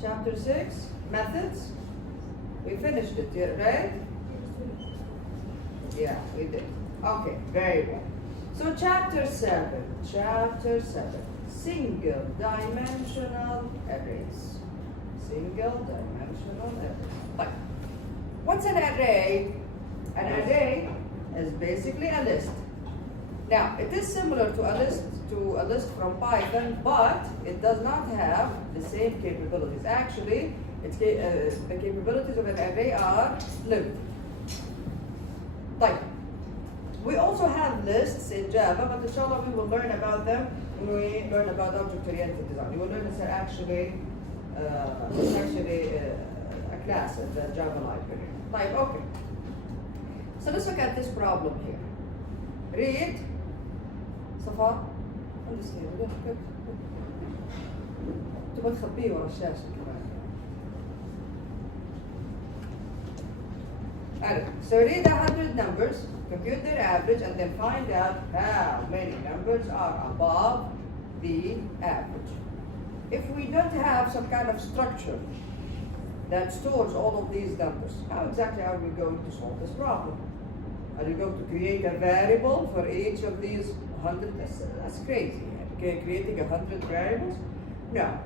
Chapter 6, methods. We finished it, right? Yeah, we did. Okay, very well. So chapter 7, single dimensional arrays. Single dimensional arrays. Like, what's an array? An array is basically a list. Now, it is similar to a list from Python, but it does not have the same capabilities. Actually, the capabilities of an array are limited. Like, we also have lists in Java, but inshallah we will learn about them when we learn about object-oriented design. We will learn this actually a class in the Java library. Like, okay. So let's look at this problem here. Read. صفاء تبغى تخبيه ورا الشاشة كمان. So read 100 numbers, compute their average, and then find out how many numbers are above the average. If we don't have some kind of structure that stores all of these numbers, how exactly are we going to solve this problem? Are you going to create a variable for each of these 100? That's crazy. Okay, creating 100 variables? No.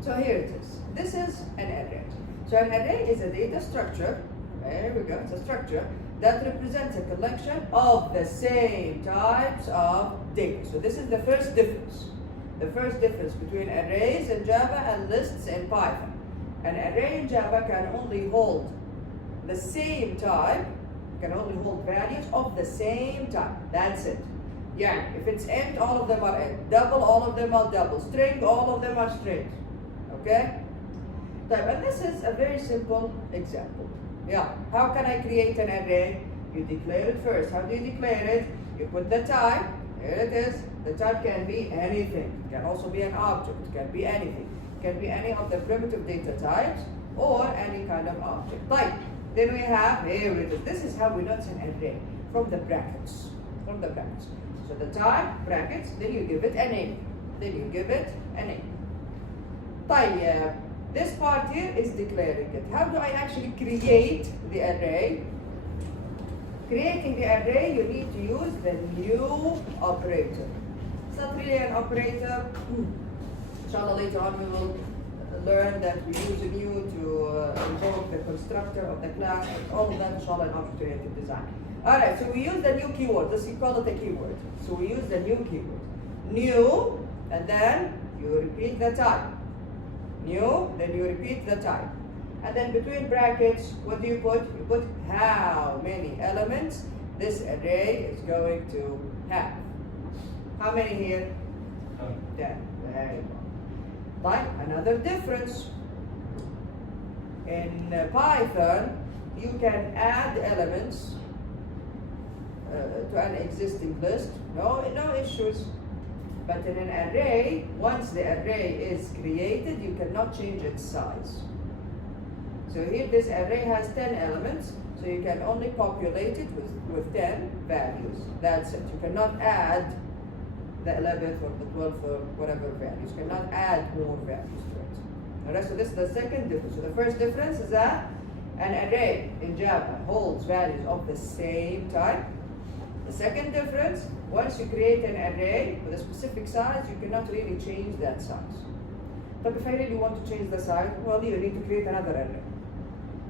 So here it is. This is an array. So an array is a data structure. There we go. It's a structure that represents a collection of the same types of data. So this is the first difference. The first difference between arrays in Java and lists in Python. An array in Java can only hold the same type, can only hold values of the same type. That's it. Yeah, if it's int, all of them are int. Double, all of them are double. String, all of them are strings. Okay? And this is a very simple example. Yeah, how can I create an array? You declare it first. How do you declare it? You put the type. Here it is. The type can be anything. It can also be an object. It can be anything. It can be any of the primitive data types or any kind of object. Type. Then we have, here it is. This is how we note an array from the brackets. From the brackets. So the type, brackets, then you give it a name. Then you give it a name. This part here is declaring it. How do I actually create the array? Creating the array, you need to use the new operator. It's not really an operator. Inshallah, later on we will learn that we use a new to invoke the constructor of the class, all of that, inshallah, in object-oriented design. Alright, so we use the new keyword. Let's call it a keyword. So we use the new keyword. New, and then you repeat the type. New, then you repeat the type. And then between brackets, what do you put? You put how many elements this array is going to have. How many here? 10. Very well. Like another difference. In Python, you can add elements to an existing list. No issues. But in an array, once the array is created, you cannot change its size. So here this array has 10 elements, so you can only populate it with 10 values. That's it. You cannot add the 11th or the 12th or whatever values. You cannot add more values to it. Alright, so this is the second difference. So the first difference is that an array in Java holds values of the same type. The second difference, once you create an array with a specific size, you cannot really change that size. But if I really want to change the size, well, you need to create another array.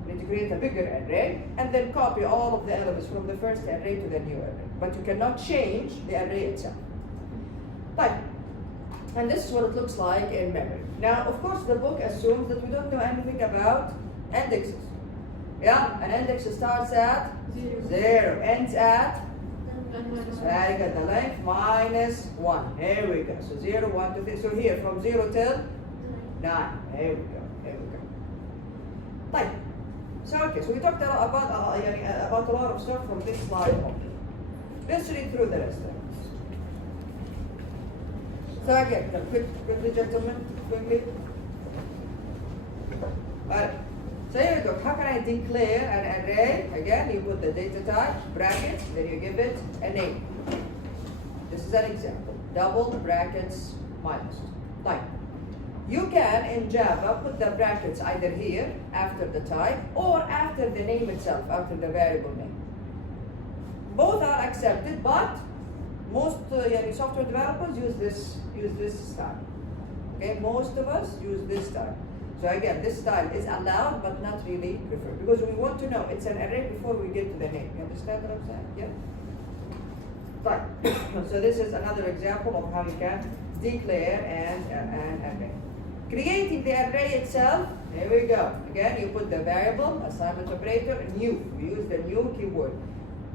You need to create a bigger array and then copy all of the elements from the first array to the new array. But you cannot change the array itself. Right. And this is what it looks like in memory. Now, of course, the book assumes that we don't know anything about indexes. Yeah, an index starts at 0, ends at very good. The length minus 1. Here we go. So 0, 1, 2, 3. So here from 0 till 9. Here we go. Here we go. Right. So okay. So we talked about a lot of stuff from this slide only. Let's read through the rest of it. So again, quickly, gentlemen, quickly. Alright. So here we go. How can I declare an array? Again, you put the data type, brackets, then you give it a name. This is an example. Double brackets minus. Like, You can, in Java, put the brackets either here, after the type, or after the name itself, after the variable name. Both are accepted, but most software developers use this style. Okay, most of us use this style. So again, this style is allowed, but not really preferred, because we want to know it's an array before we get to the name. You understand what I'm saying? Yeah. Fine. So this is another example of how you can declare an array. Creating the array itself, here we go. Again, you put the variable, assignment operator, new. We use the new keyword.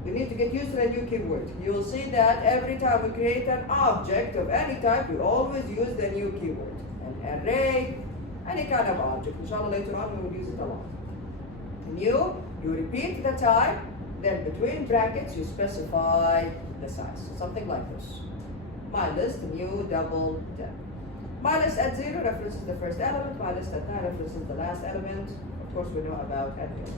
We need to get used to the new keyword. You will see that every time we create an object of any type, we always use the new keyword. An array, any kind of object. Inshallah, later on we will use it a lot. New, you repeat the type, then between brackets you specify the size. So something like this. My list, new, double, 10. My list at 0 references the first element. My list at 9 references the last element. Of course, we know about arrays.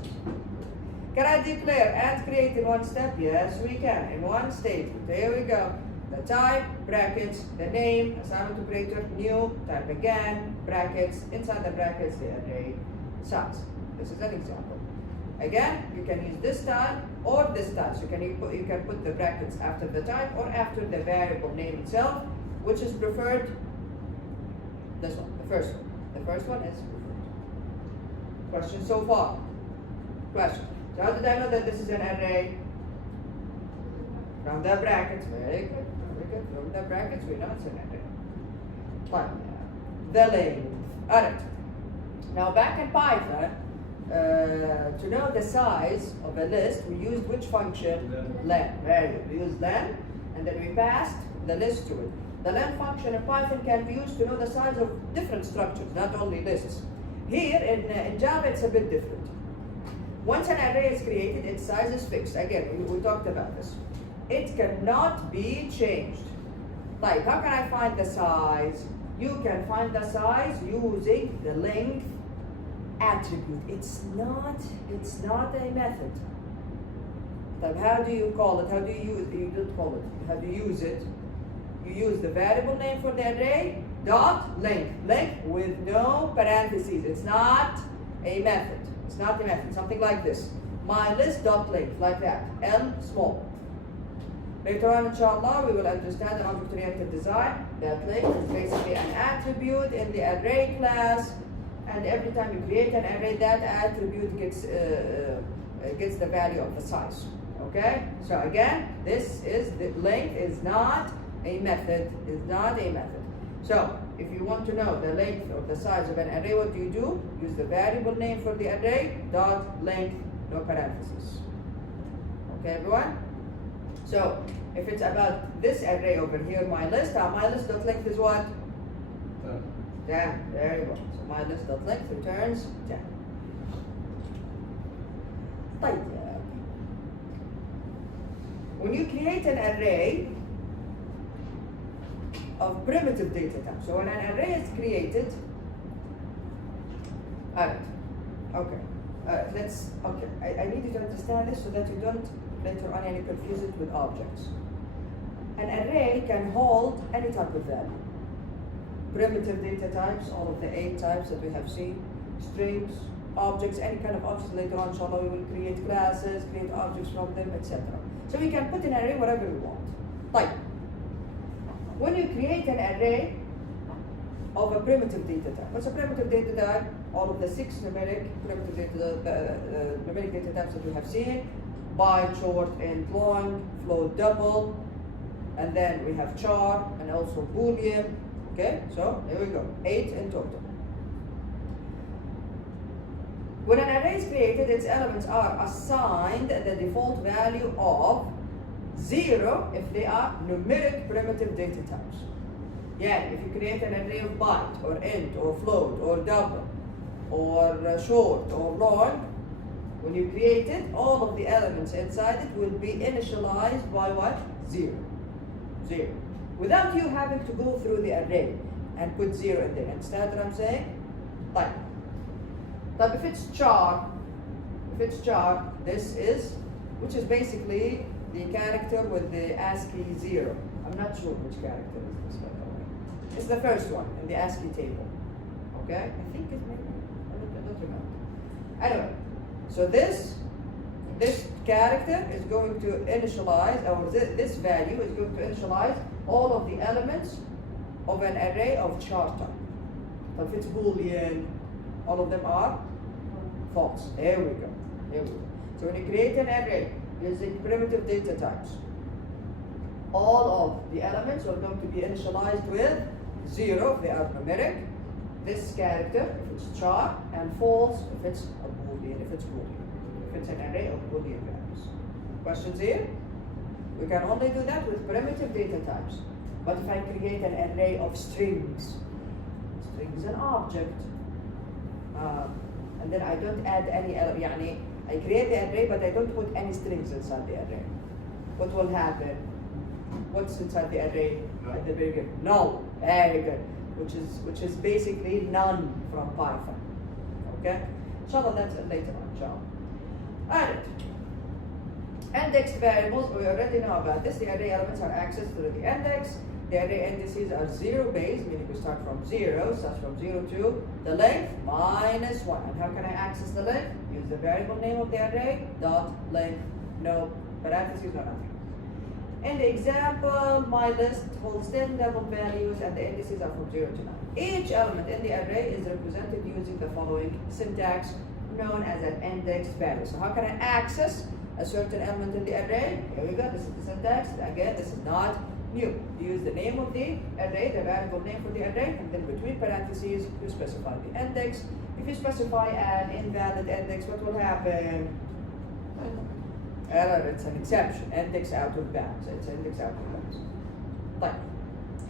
Can I declare and create in one step? Yes, we can. In one statement. Here we go. The type, brackets, the name, assignment operator, new, type again, brackets, inside the brackets, the array size. This is an example. Again, you can use this style or this style. So you can put the brackets after the type or after the variable name itself, which is preferred. This one, the first one. The first one is preferred. Question so far? Question. So how did I know that this is an array? From the brackets. Very good. Very good. From the brackets, we know it's an array. Fine. The length. Alright. Now back in Python, to know the size of a list, we used which function? Len. Very good. We used len, and then we passed the list to it. The len function in Python can be used to know the size of different structures, not only lists. Here in Java, it's a bit different. Once an array is created, its size is fixed. Again, we talked about this. It cannot be changed. Like, how can I find the size? You can find the size using the length attribute. It's not a method. But how do you call it? How do you use it? You don't call it. How do you use it? You use the variable name for the array, dot length. Length with no parentheses. It's not a method. It's not a method. Something like this. My list dot length, like that. L small. Later on, inshallah, we will understand the object-oriented design. That length is basically an attribute in the array class, and every time you create an array, that attribute gets the value of the size. Okay? So again, this is the length is not a method. Is not a method. So if you want to know the length or the size of an array, what do? Use the variable name for the array, dot length, no parentheses. Okay, everyone? So if it's about this array over here, my list dot length is what? 10. There you go. So my list dot length returns 10. طيب. When you create an array of primitive data types, so when an array is created, alright, okay, I need you to understand this so that you don't later on any confuse it with objects. An array can hold any type of value. Primitive data types, all of the 8 types that we have seen, strings, objects, any kind of objects. Later on, inshallah, we will create classes, create objects from them, etc. So we can put in an array whatever we want. Like, when you create an array of a primitive data type, what's a primitive data type? All of the 6 numeric primitive numeric data types that we have seen: byte, short, int, long, float, double, and then we have char and also boolean. Okay, so here we go, 8 in total. When an array is created, its elements are assigned the default value of 0 if they are numeric primitive data types. Yeah, if you create an array of byte or int or float or double or short or long, when you create it, all of the elements inside it will be initialized by what? 0. 0. Without you having to go through the array and put 0 in there. Understand what I'm saying? Like, but if it's char, this is, which is basically the character with the ASCII 0. I'm not sure which character is this, by the way. It's the first one in the ASCII table. Okay, I think it's maybe, I don't remember. Anyway, so this character is going to initialize, or this value is going to initialize all of the elements of an array of char type. So if it's Boolean, all of them are false. There we go. There we go. So when you create an array using primitive data types, all of the elements are going to be initialized with 0 if they are numeric, this character if it's char, and false if it's a Boolean, if it's an array of Boolean values. Questions here? We can only do that with primitive data types. But if I create an array of strings an object, and then I don't add any element, I create the array but I don't put any strings inside the array, what will happen? What's inside the array at the very beginning? Null. Very good. Which is basically none from Python. Okay? Inshallah, that's later on, inshallah. Alright. Index variables, we already know about this. The array elements are accessed through the index. The array indices are 0-based, meaning we start from 0, starts from 0 to the length minus 1. And how can I access the length? Use the variable name of the array, dot length, no parentheses, no nothing. In the example, my list holds 10 double values and the indices are from 0 to 9. Each element in the array is represented using the following syntax known as an index value. So how can I access a certain element in the array? Here we go, this is the syntax. Again, this is not new. You use the name of the array, the variable name for the array, and then between parentheses, you specify the index. If you specify an invalid index, what will happen? Error, it's an exception. Index out of bounds. It's index out of bounds. Like,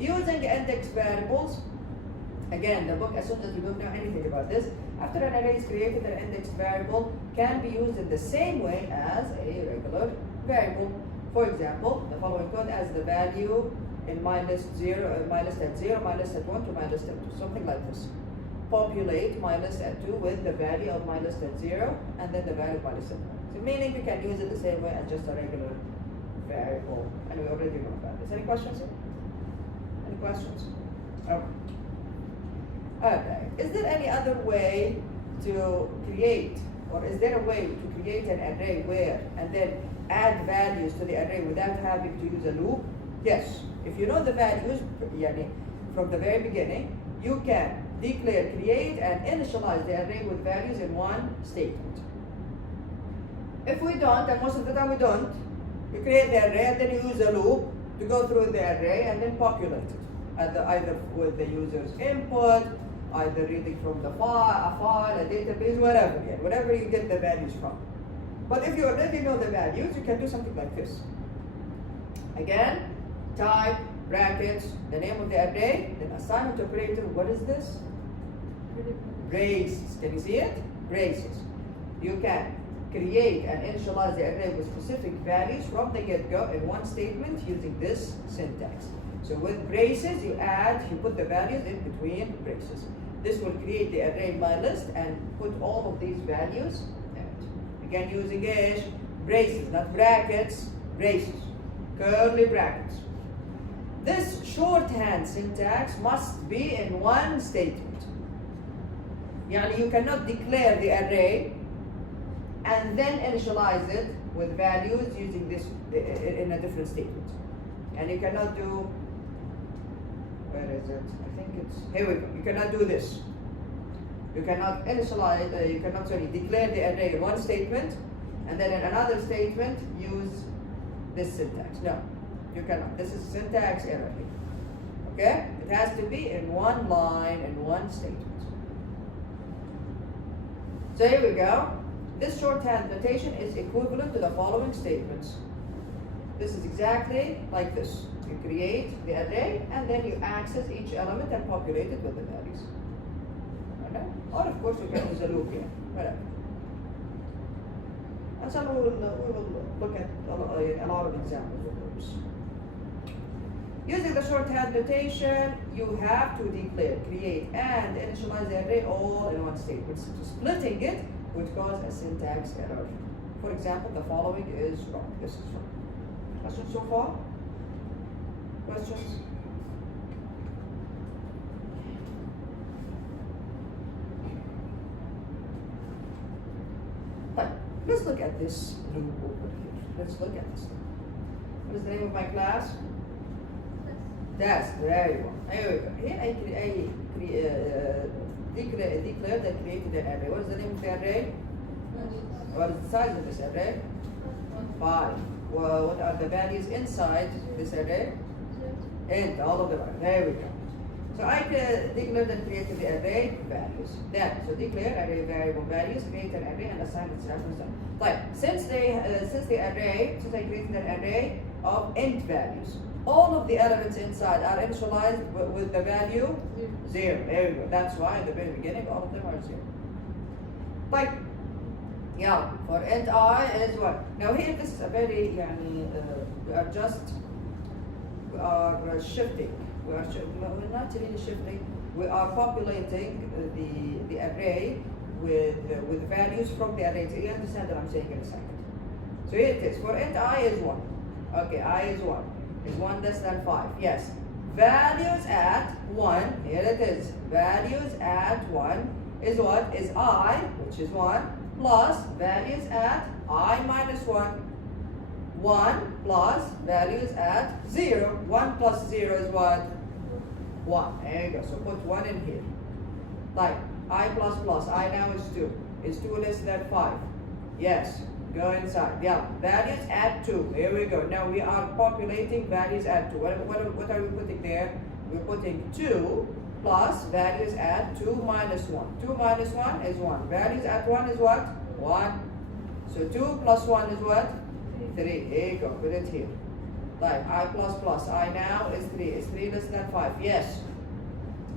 using index variables, again, the book assumes that you don't know anything about this. After an array is created, an index variable can be used in the same way as a regular variable. For example, the following code as the value in my list 0, my list at 0, my list at 1 to my list at 2, something like this. Populate my list at 2 with the value of my list at 0 and then the value of my list at 1. So meaning we can use it the same way as just a regular variable. And we already know about this. Any questions here? Any questions? Okay. Okay. Is there any other way to create, or is there a way to create an array where and then add values to the array without having to use a loop? Yes. If you know the values from the very beginning, you can declare, create, and initialize the array with values in one statement. If we don't, and most of the time we don't, we create the array and then use a loop to go through the array and then populate it, either with the user's input, either reading from the file, a database, whatever you get the values from. But if you already know the values, you can do something like this. Again, type, brackets, the name of the array, then assignment operator. What is this? Braces. Can you see it? Braces. You can create and initialize the array with specific values from the get-go in one statement using this syntax. So with braces, you put the values in between braces. This will create the array mylist and put all of these values in it. Again, using braces, not brackets, braces, curly brackets. This shorthand syntax must be in one statement. You cannot declare the array and then initialize it with values using this in a different statement. And you cannot do, where is it? I think it's, here we go. You cannot do this. You cannot initialize, declare the array in one statement and then in another statement use this syntax. No, you cannot. This is syntax error here. Okay? It has to be in one line, in one statement. So here we go. This shorthand notation is equivalent to the following statements. This is exactly like this. You create the array and then you access each element and populate it with the values. Okay? Or of course you can use a loop here. Whatever. And so we will look at a lot of examples of those. Using the shorthand notation, you have to declare, create, and initialize the array all in one statement. So splitting it would cause a syntax error. For example, the following is wrong. This is wrong. Questions so far? Questions? Let's look at this loop over here. Let's look at this. What is the name of my class? Test. Very well. Here we go. Here I declare that created an array. What is the name of the array? What is the size of this array? 5. Well, what are the values inside this array? Int, all of them are. There we go. So I declare that created the array values. Then, so declare array variable values, create an array and assign its reference. Right. Since I created an array of int values, all of the elements inside are initialized with the value 0. There we go. That's why at the very beginning all of them are 0. Like, yeah, for int I is what? Now here this is a very, we are shifting. We're not really shifting. We are populating the array with values from the array. So you understand what I'm saying in a second. So here it is. For int I is 1. Okay, I is 1. Is 1 less than 5? Yes. Values at 1. Here it is. Values at 1 is what? Is I, which is 1, plus values at I minus 1. 1 plus values at 0. 1 plus 0 is what? 1. There you go. So put 1 in here. Like I plus plus. I now is 2. Is 2 less than 5? Yes. Go inside. Yeah. Values at 2. Here we go. Now we are populating values at 2. What are we putting there? We're putting 2 plus values at 2 minus 1. 2 minus 1 is 1. Values at 1 is what? 1. So 2 plus 1 is what? 3. Here you go. Put it here. Like I plus plus. I now is 3. Is 3 less than 5? Yes.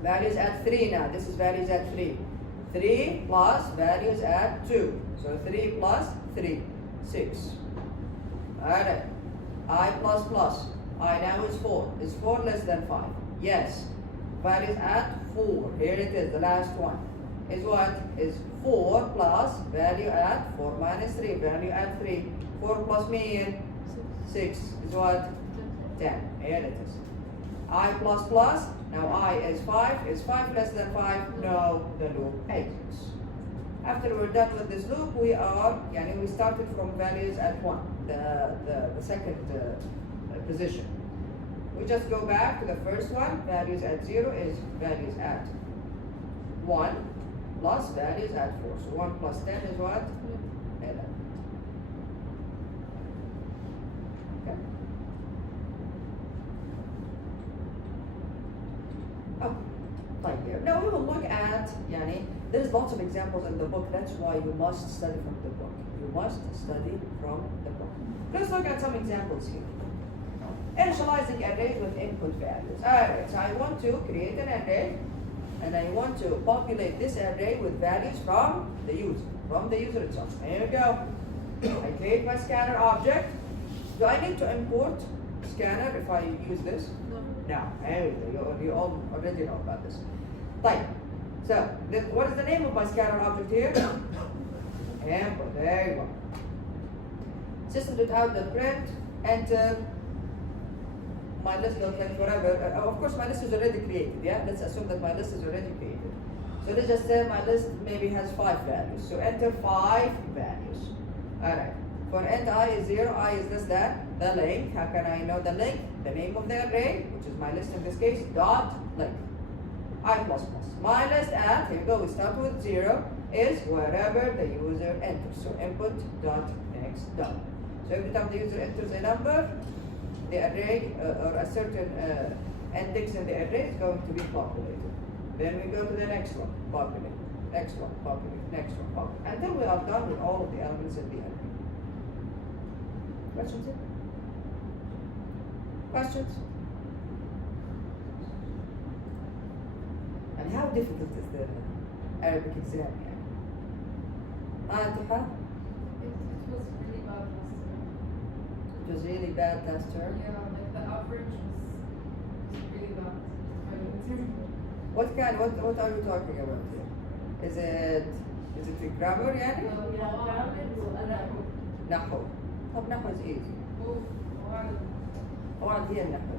Values at 3 now. This is values at 3. 3 plus values at 2. So 3 plus 3. 6. Alright. I plus plus. I now is 4. Is 4 less than 5? Yes. Values at 4. Here it is. The last one. Is what? Is 4 plus value at 4 minus 3. Value at 3. 4 plus mean 6 is what? 10. Here it is. I plus plus. Now I is 5. Is 5 less than 5? No. The loop exits. After we're done with this loop, we started from values at 1, the second position. We just go back to the first one. Values at 0 is values at 1 plus values at 4. So 1 plus 10 is what? 11. Okay. Oh, right here. Now we will look at, there's lots of examples in the book. That's why you must study from the book. You must study from the book. Let's look at some examples here. Initializing arrays with input values. Alright, so I want to create an array and I want to populate this array with values from the user itself. There you go. I create my scanner object. Do I need to import scanner if I use this? No. There we go. You all already know about this. Right. So, what is the name of my scanner object here? Input. There you go. System.out.print, enter. My list will take forever. Of course, my list is already created. Yeah, let's assume that my list is already created. So let's just say my list maybe has 5 values. So enter 5 values. All right. For int I is 0, I is less than the length. How can I know the length? The name of the array, which is my list in this case, dot length. I plus plus. My list at, here we go, we start with 0, is wherever the user enters. So input dot next dot. So every time the user enters a number, the array or a certain index in the array is going to be populated. Then we go to the next one, populate. Next one, populate. Next one, populate. Until we are done with all of the elements in the array. Questions here? Questions? And how difficult is the Arabic exam? Atiha? It was really bad last term. It was really bad last term. Yeah, like the average was really bad. What are you talking about here? Is it the grammar يعني؟ نحو. طب نحو is easy. طبعا هي النحو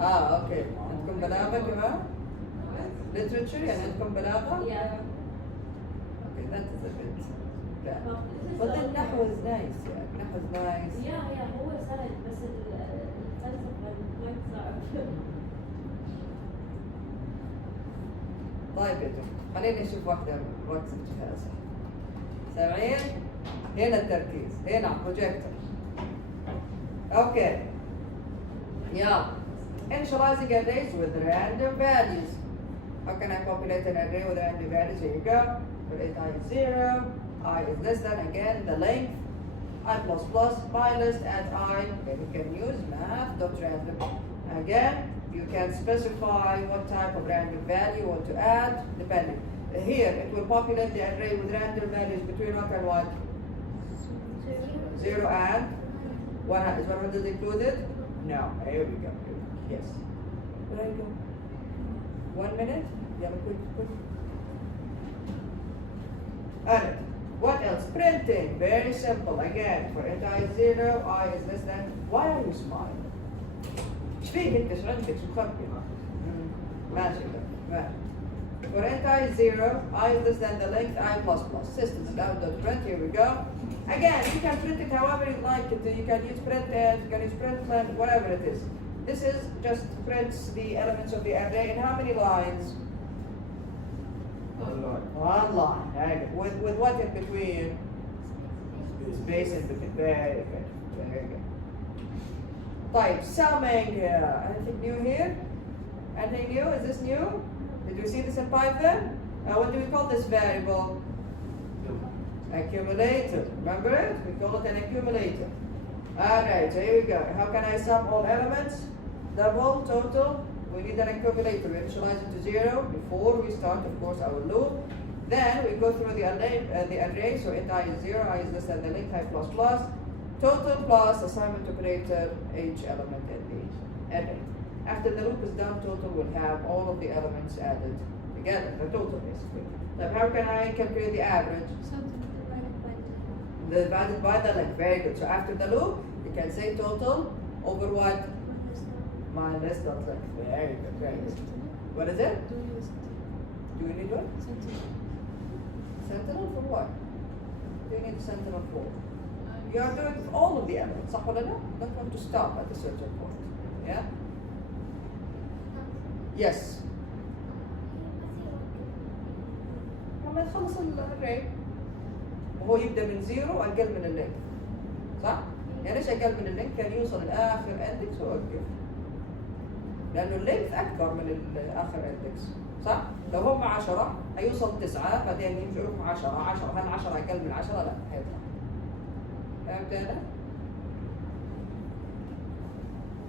اوكي. عندكم بلاغة كمان؟ literature يعني عندكم بلاغة؟ Okay, that is a bit bad. Well, this is But the then other Nahu part. is nice, yeah. Nahu is nice. Yeah هو سهل بس الفلسفة البوينت صعب. طيب يا جماعة خلينا نشوف واحدة ركزت فيها صح. سامعين؟ هنا التركيز، هنا على البروجيكتور. اوكي. يلا. Initializing arrays with random values. How can I populate an array with random values? Here you go. For int I is 0, I is less than again the length, I plus plus, my list at I. Then you can use math.random. Again, you can specify what type of random value you want to add, depending. Here, it will populate the array with random values between what and what? 0 and 100. Is 100 included? No. Here we go. Yes. There you go. 1 minute. Yeah, quick. Alright. What else? Printing. Very simple. Again, for int I is 0, I is less than. Why are you smiling? ايش فيك انت؟ ايش عندك؟ شو مخبي؟ ماشي ماشي. For int I is 0, I is less than the length I plus plus. System.out.print. Here we go. Again, you can print it however you like it. You can use print end, you can use print length, whatever it is. This is just prints the elements of the array in how many lines? One line. Very good. With what in between? Space in between. Very good. Very good. Type summing here. Anything new here? Anything new? Is this new? Did you see this in Python? What do we call this variable? Accumulator. Remember it? We call it an accumulator. Alright, so here we go. How can I sum all elements? Double, total. We need an accumulator. We initialize it to 0 before we start, of course, our loop. Then we go through the array. So int I is 0, I is less than the length I plus plus. Total plus assignment operator each element in the array. After the loop is done, total will have all of the elements added together. The total basically. Now how can I calculate the average? Divided by the length. Very good. So after the loop, you can say total over what? Minus dot length. Very good. Very good. What is it? Do you need what? Sentinel for what? Do you need Sentinel for? You are doing all of the elements. صح ولا لا? Don't want to stop at a certain point. Yeah? Yes. لما يخلص الاري وهو يبدا من 0 اقل من اللينك. صح؟ يعني ايش اقل من اللينك؟ كان يوصل لاخر اندكس ووقف. لانه اللينك اكبر من اخر اندكس. صح؟ لو هم 10 هيوصل 9 بعدين يمشي لكم 10 هل 10 اقل من 10؟ لا هيطلع. فهمت انا؟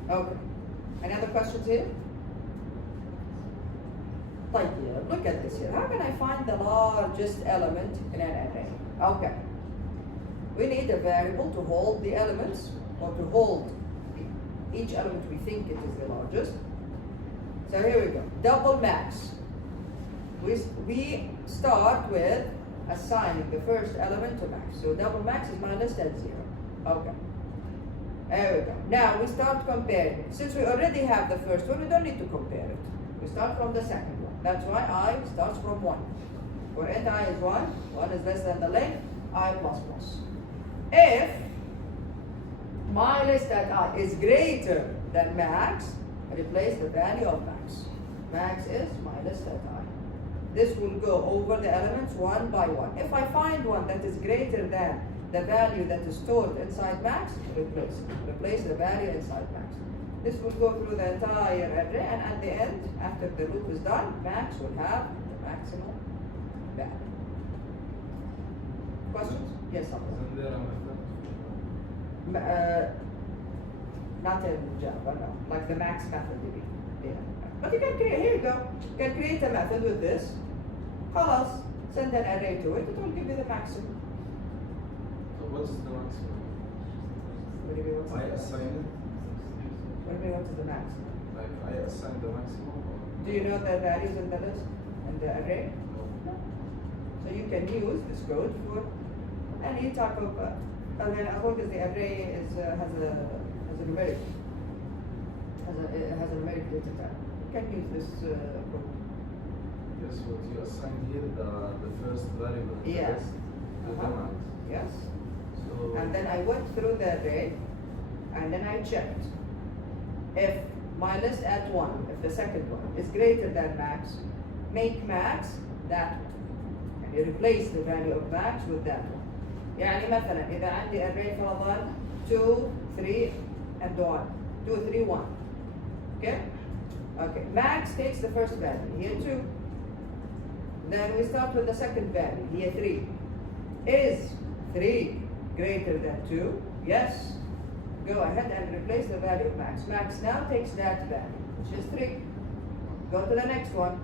Okay. Any other questions here? طيب, look at this here. How can I find the largest element in an array? Okay. We need a variable to hold the elements, or to hold each element we think it is the largest. So here we go. Double max. We start with assigning the first element to max. So double max is minus at 0. Okay. There we go. Now we start comparing. Since we already have the first one, we don't need to compare it. We start from the second one. That's why I starts from 1. For int I is 1, 1 is less than the length, I plus plus. If my list at I is greater than max, replace the value of max. Max is my list at I. This will go over the elements one by one. If I find one that is greater than the value that is stored inside max, replace it. Replace the value inside max. This will go through the entire array, and at the end, after the loop is done, max will have the maximum value. Questions? Yes, someone. Not in Java, no. Like the max method you mean. Yeah. But you can create, here you go. You can create a method with this. خلاص, send an array to it, it will give you the maximum. So what is the maximum? What do you mean, what's I the- assign it, What do you mean, what is the maximum? like I assign the maximum or Do you know the values in the list, in the array? no? So you can use this code for any type of, as long as the array is, has a numeric, has a numeric data type. You can use this code. Yes, what you assigned here, the first variable in the Yes. list, to the Uh-huh. max. Yes. So And then I went through the array, and then I checked if my list at 1, if the second one is greater than max, make max that one. And you replace the value of max with that one. يعني مثلا إذا عندي array فرضا 2, 3, and 1. 2, 3, 1. Okay? Okay. Max takes the first value, here 2. Then we start with the second value, here 3. Is 3 greater than 2? Yes. Go ahead and replace the value of max. Max now takes that value, which is 3. Go to the next one.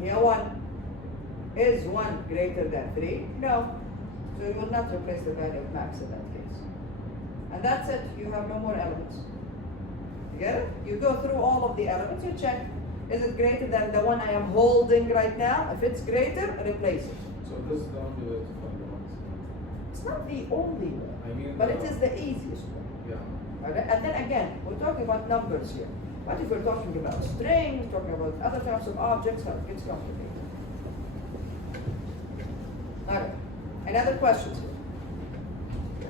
Here 1. Is 1 greater than 3? No. So you will not replace the value of max in that case. And that's it. You have no more elements. You get it? You go through all of the elements, you check. Is it greater than the one I am holding right now? If it's greater, replace it. So this is the only way to find the maximum. It's not the only way, I mean, but it is the easiest way. Yeah. Alright? And then again, we're talking about numbers here. What if we're talking about strings, talking about other types of objects, so it gets complicated. Alright. Another question here.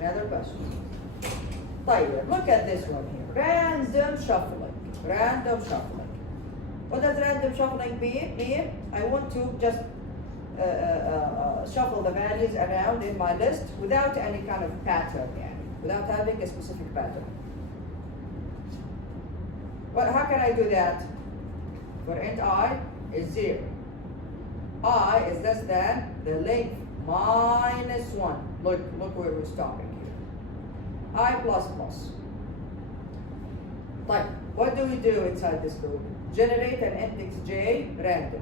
Another question. طيب, look at this one here. Random shuffling. Random shuffling. What does random shuffling mean? I want to just shuffle the values around in my list without any kind of pattern, without having a specific pattern. Well, how can I do that? For int I is 0. I is less than the length minus 1. Look where we're stopping here. I plus plus. Like, what do we do inside this loop? Generate an index j randomly.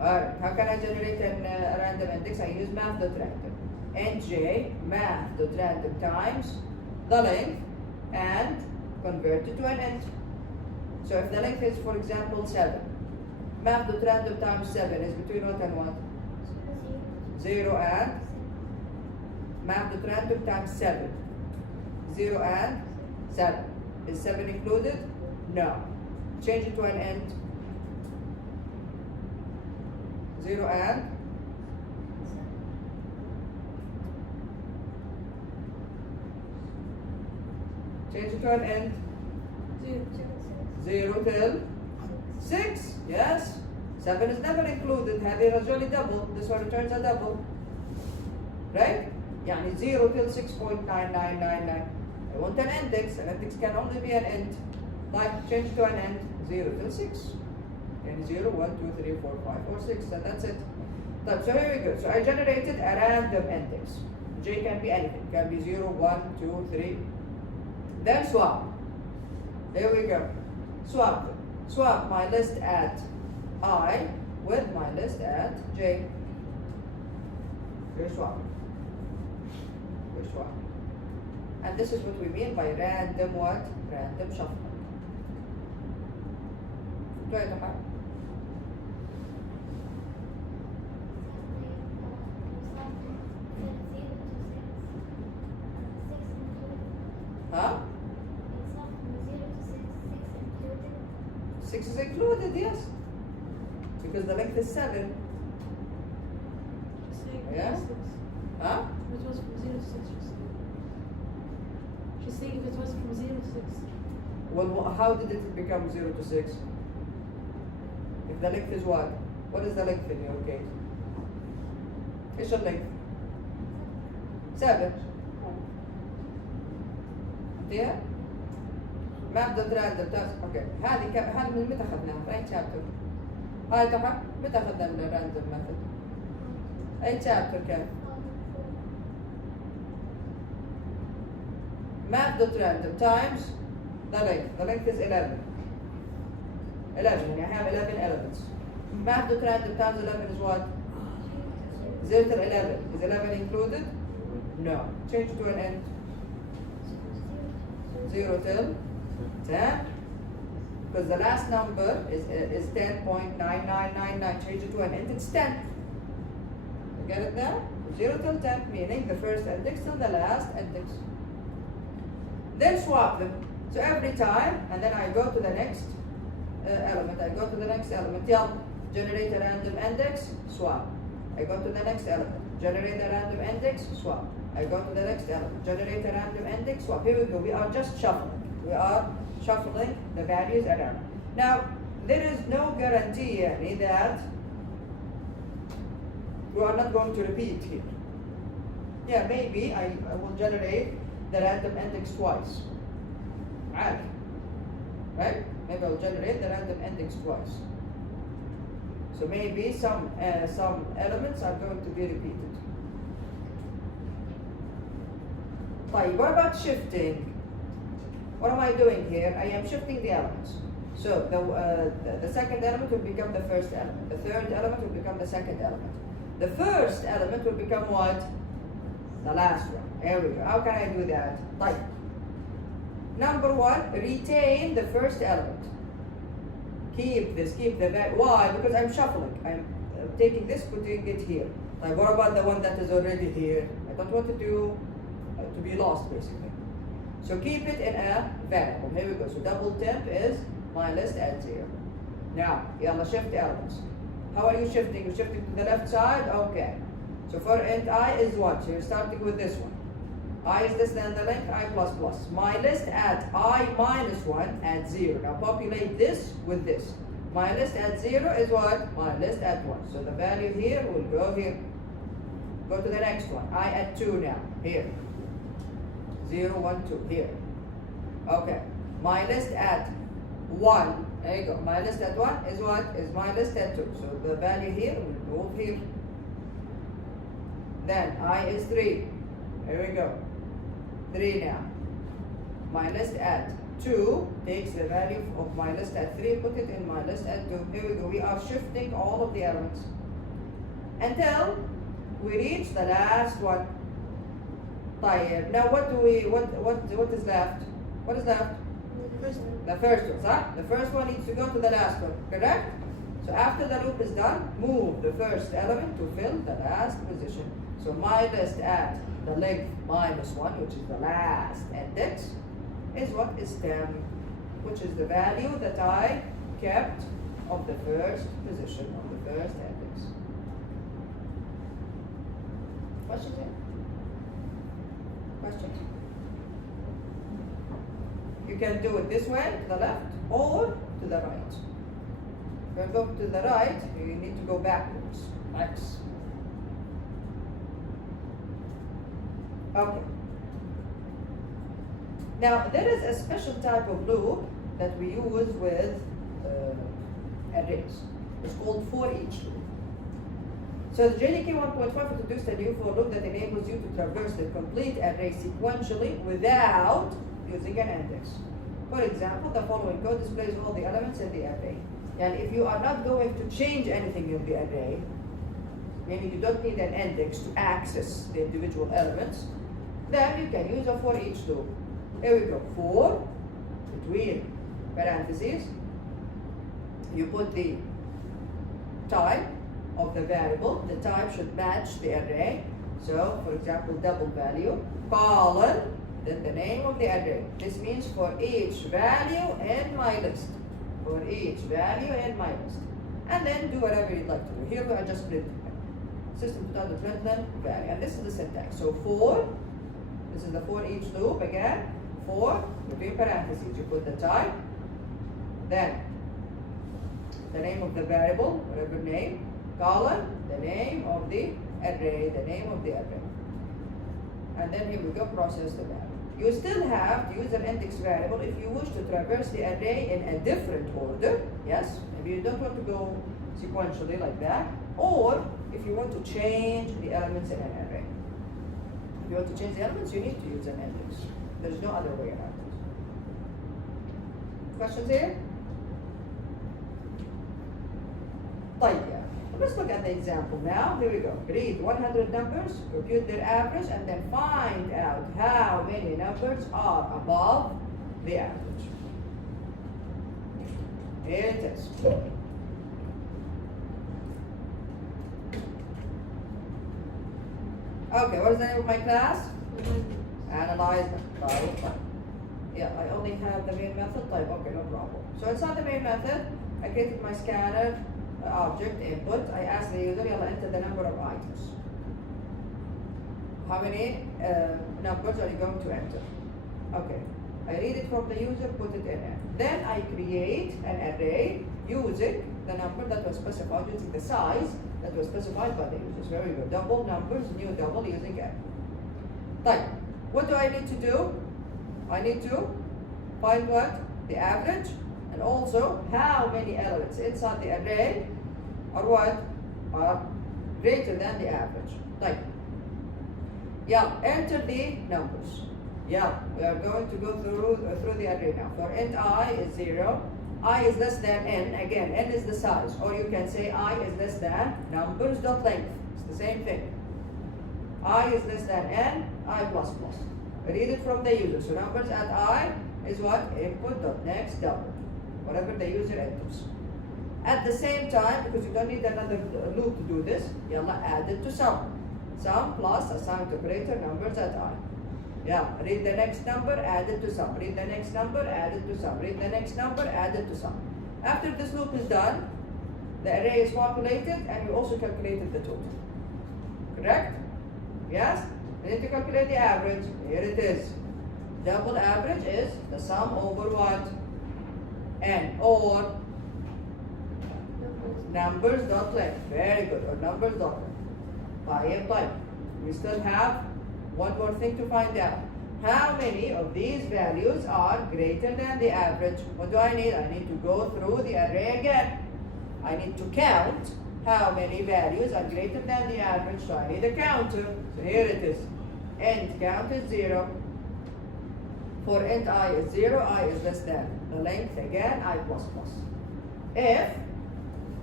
Alright, how can I generate a random index? I use math.random. Int j math.random times the length and convert it to an int. So if the length is, for example, 7, math.random times 7 is between what and what? 0 and math.random times 7. 0 and 7. Is 7 included? No. Change it to an int. 0 and change it to an int. 0 till 6. Yes. 7 is never included. هذه رجل double. This one returns a double. Right? يعني 0 till 6.9999. I want an index. An index can only be an int. Like, change to an int. 0 till 6. And 0, 1, 2, 3, 4, 5, 4, 6. And that's it. So here we go. So I generated a random index. J can be anything. It can be 0, 1, 2, 3. Then swap. There we go. Swap them. Swap my list at I with my list at J. We're swapping. We're swapping. And this is what we mean by random what? Random shuffling. Right, okay. Huh? 6 is included, yes. Because the length is 7. Yeah? Huh? It was from 0 to 6, she's saying if it was from 0 to 6. Well, how did it become 0 to 6? If the length is what? What is the length in your case? ايش اللينث؟ 7. فيها؟ مابدا راندوم اوكي هذه من متى اخذناها؟ في اي شابتر؟ هاي تحت متى اخذنا الراندوم ميثود؟ اي شابتر كان؟ map.random times the length. The length is 11. 11, I have 11 elements. Map.random times 11 is what? 0 till 11. Is 11 included? No. Change to an int. 0 till 10. Because the last number is 10.9999. Change it to an int, it's 10. You get it now? 0 till 10, meaning the first index till the last index. Then swap them. So every time, and then I go to the next element. I go to the next element. Yeah. generate a random index, swap. I go to the next element, generate a random index, swap. I go to the next element, generate a random index, swap. Here we go, we are just shuffling. We are shuffling the values around. Now, there is no guarantee yani, that we are not going to repeat here. Yeah, maybe I will generate the random index twice. Right? Maybe I'll generate the random index twice. So maybe some elements are going to be repeated. طيب, what about shifting? What am I doing here? I am shifting the elements. So the second element will become the first element. The third element will become the second element. The first element will become what? The last one. There we go. How can I do that? طيب. Number one, retain the first element. Keep this, keep the value. Why? Because I'm shuffling. I'm taking this, putting it here. Like, what about the one that is already here? I don't want it to be lost, basically. So keep it in a variable. Here we go. So double temp is my list at 0. Now, yalla, shift elements. How are you shifting? You're shifting to the left side? Okay. So for int I is 1. So you're starting with this one. I is less than the length, I plus plus. My list at I minus 1 at 0. Now populate this with this. My list at 0 is what? My list at 1. So the value here will go here. Go to the next one. I at 2 now. Here. 0, 1, 2. Here. Okay. My list at 1. There you go. My list at 1 is what? Is my list at 2. So the value here will move here. Then I is 3. Here we go. 3 now. My list at 2 takes the value of my list at 3, put it in my list at 2. Here we go. We are shifting all of the elements until we reach the last one. طيب. Now what is left? What is left? The first one, huh? The first one needs to go to the last one, correct? So after the loop is done, move the first element to fill the last position. So my list at the length minus 1, which is the last index, is what is temp, which is the value that I kept of the first position, of the first index. Questions here? Questions? You can do it this way, to the left, or to the right. If you go to the right, you need to go backwards. X. Okay. Now, there is a special type of loop that we use with arrays. It's called for each loop. So the JDK 1.5 introduced a new for loop that enables you to traverse the complete array sequentially without using an index. For example, the following code displays all the elements in the array. And if you are not going to change anything in the array, meaning you don't need an index to access the individual elements, then you can use a for each loop. Here we go. For, between parentheses, you put the type of the variable. The type should match the array. So, for example, double value, colon, then the name of the array. This means for each value in my list. For each value in my list. And then do whatever you'd like to do. Here we are just printing them. System.println value. And this is the syntax. So for, this is the for each loop again. For, between parentheses, you put the type, then the name of the variable, whatever name, colon, the name of the array, the name of the array. And then here we go, process the value. You still have to use an index variable if you wish to traverse the array in a different order. Yes, maybe you don't want to go sequentially like that. Or if you want to change the elements in an array. If you want to change the elements, you need to use an index. There's no other way around it. Questions here? طيب. Let's look at the example now. Here we go. Read 100 numbers, compute their average, and then find out how many numbers are above the average. Here it is. Okay, what is the name of my class? Analyze them. Yeah, I only have the main method type. Okay, no problem. So inside the main method, I created my scanner. object input. I ask the user, يلا enter the number of items. How many numbers are you going to enter? Okay. I read it from the user, put it in there. Then I create an array using the number that was specified, using the size that was specified by the users. Very good. Double numbers, new double using array. Right. What do I need to do? I need to find what? The average, and also how many elements inside the array are what? Are greater than the average. Right. Yeah, enter the numbers. Yeah, we are going to go through the array now. For int I is 0, I is less than n. Again, n is the size, or you can say I is less than numbers dot length. It's the same thing. I is less than n, I plus plus. Read it from the user. So numbers at I is what? Input dot next double, whatever the user enters. At the same time, because you don't need another loop to do this, yalla add it to sum. Sum plus assigned operator numbers at I. Yeah, read the next number, add it to sum. Read the next number, add it to sum. Read the next number, add it to sum. After this loop is done, the array is populated and you also calculated the total. Correct? Yes? You need to calculate the average. Here it is. Double average is the sum over what? N, or numbers dot length. Very good. Or numbers dot length. By and by. We still have one more thing to find out. How many of these values are greater than the average? What do I need? I need to go through the array again. I need to count how many values are greater than the average. So I need a counter. So here it is. Int count is 0. For int I is 0, I is less than the length again, I plus plus. If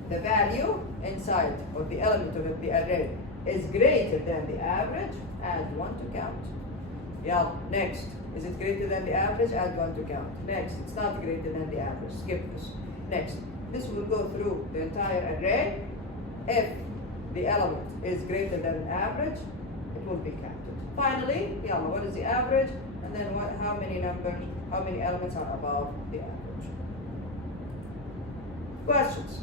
the value inside of the element of the array is greater than the average, add 1 to count. Yeah, next. Is it greater than the average? Add 1 to count. Next. It's not greater than the average. Skip this. Next. This will go through the entire array. If the element is greater than average, it will be counted. Finally, yeah, what is the average? And then how many elements are above the average? Questions?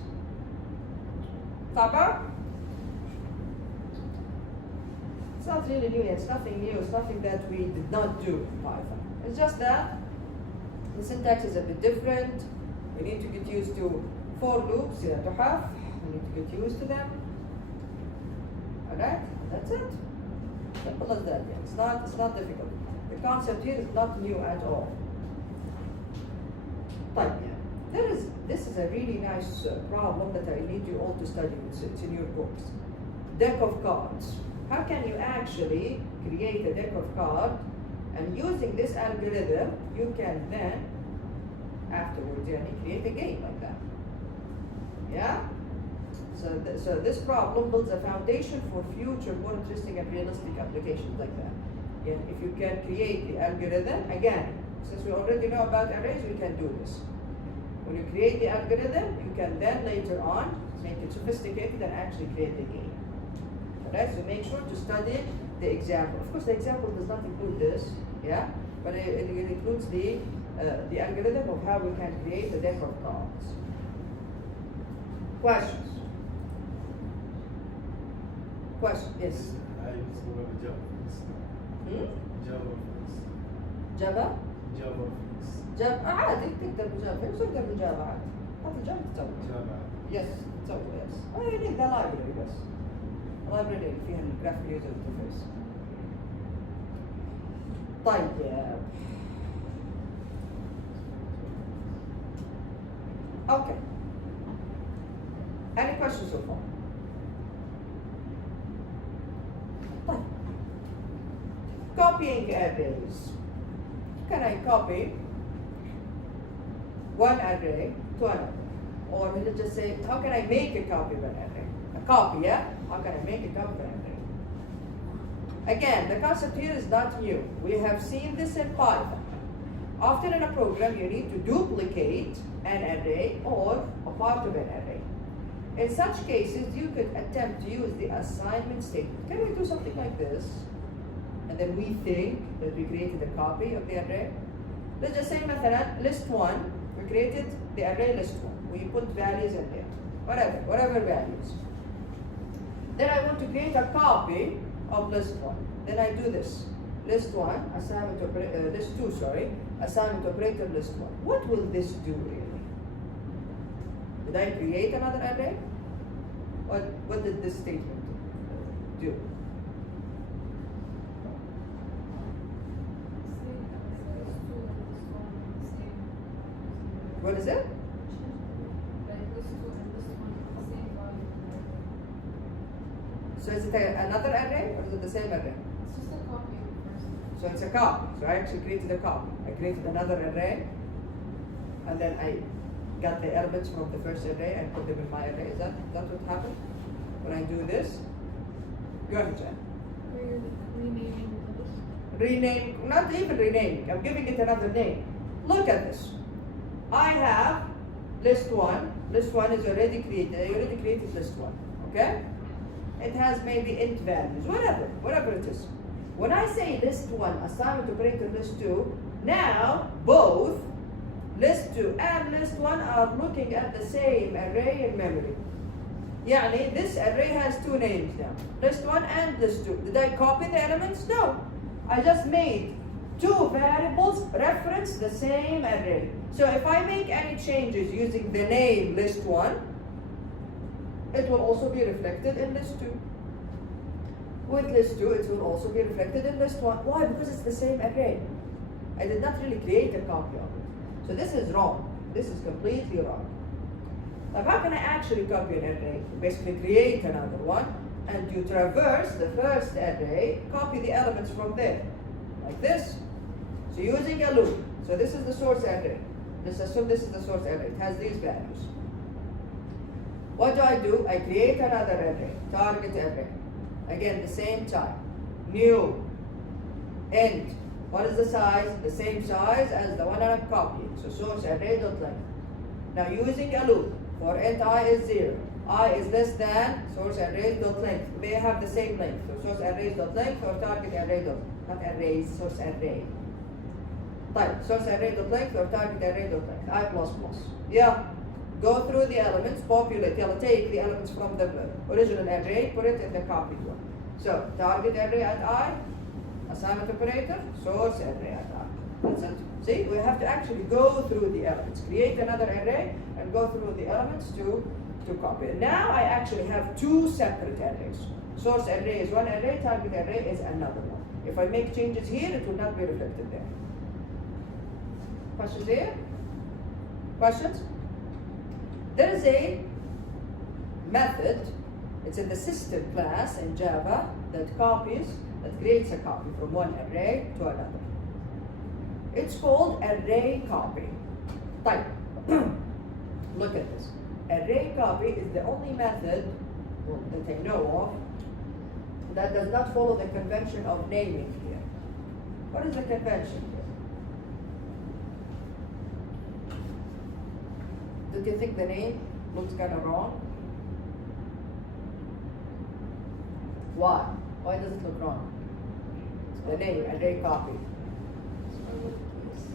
Taba? It's not really new, it's nothing new, it's nothing that we did not do in Python. It's just that the syntax is a bit different. We need to get used to for loops, yeah, to have. We need to get used to them. Alright, that's it. Simple as that, yeah. It's not difficult. The concept here is not new at all. But yeah, this is a really nice problem that I need you all to study. It's in your books. Deck of cards. How can you actually create a deck of cards, and using this algorithm, you can then afterwards create a game like that. Yeah? So this problem builds a foundation for future more interesting and realistic applications like that. Yeah, if you can create the algorithm, again, since we already know about arrays, we can do this. When you create the algorithm, you can then later on make it sophisticated and actually create the game. Alright, so make sure to study the example. Of course, the example does not include this, yeah, but it includes the algorithm of how we can create a deck of cards. Questions? Question? Yes. I use one of Java. Java fix. Java? Java fix. جافا عادي تقدر بجافا تقدر بالجافا عادي حتى جافا تسوي Java. يس تسوي يس هي ذا لايبرري بس لايبرري فيها الجرافيك يوزر انترفيس طيب okay any questions so far طيب copying arrays can I copy one array to another? Or will it just say, how can I make a copy of an array? A copy, yeah? How can I make a copy of an array? Again, the concept here is not new. We have seen this in Python. Often in a program, you need to duplicate an array or a part of an array. In such cases, you could attempt to use the assignment statement. Can we do something like this? And then we think that we created a copy of the array. Let's just say, مثلا, list 1. We created the array list 1. We put values in there. whatever values. Then I want to create a copy of list 1. Then I do this. List 1, list 2, assignment operator list 1. What will this do really? Did I create another array? What did this statement do? What is it? So is it another array or is it the same array? It's just a copy of the first one. So it's a copy. So I actually created a copy. I created another array and then I got the elements from the first array and put them in my array. Is that what happened? When I do this? Go ahead, Jen. We're renaming the list. Rename, not even renaming, I'm giving it another name. Look at this. I have list 1. List 1 is already created. I already created list 1. Okay? It has maybe int values, whatever it is. When I say list 1, assignment operator list 2, now both list 2 and list 1 are looking at the same array in memory. Yani this array has two names now, list 1 and list 2. Did I copy the elements? No. I just made two variables reference the same array. So if I make any changes using the name list 1, it will also be reflected in list 2. With list 2, it will also be reflected in list 1. Why? Because it's the same array. I did not really create a copy of it. So this is wrong. This is completely wrong. Now how can I actually copy an array? You basically create another one and you traverse the first array, copy the elements from there. Like this. So using a loop. So this is the source array. Let's assume this is the source array. It has these values. What do? I create another array, target array. Again, the same type. New. Int. What is the size? The same size as the one I'm copying. So source array.length. Now using a loop. For int I is 0. I is less than source array.length. They have the same length. So source arrays.length or target array. Not arrays, source array. Type source array.length or target array.length. I++. Yeah. Go through the elements, populate. Take the elements from the original array, put it in the copied one. So target array at I, assignment operator, source array at I. That's it. See, we have to actually go through the elements, create another array, and go through the elements to copy it. Now I actually have two separate arrays. Source array is one array, target array is another one. If I make changes here, it will not be reflected there. Questions here? Questions? There is a method, it's in the system class in Java, that creates a copy from one array to another. It's called array copy. Type. Look at this. Array copy is the only method that I know of that does not follow the convention of naming here. What is the convention here? Do you think the name looks kind of wrong? Why? Why does it look wrong? The name, array copy.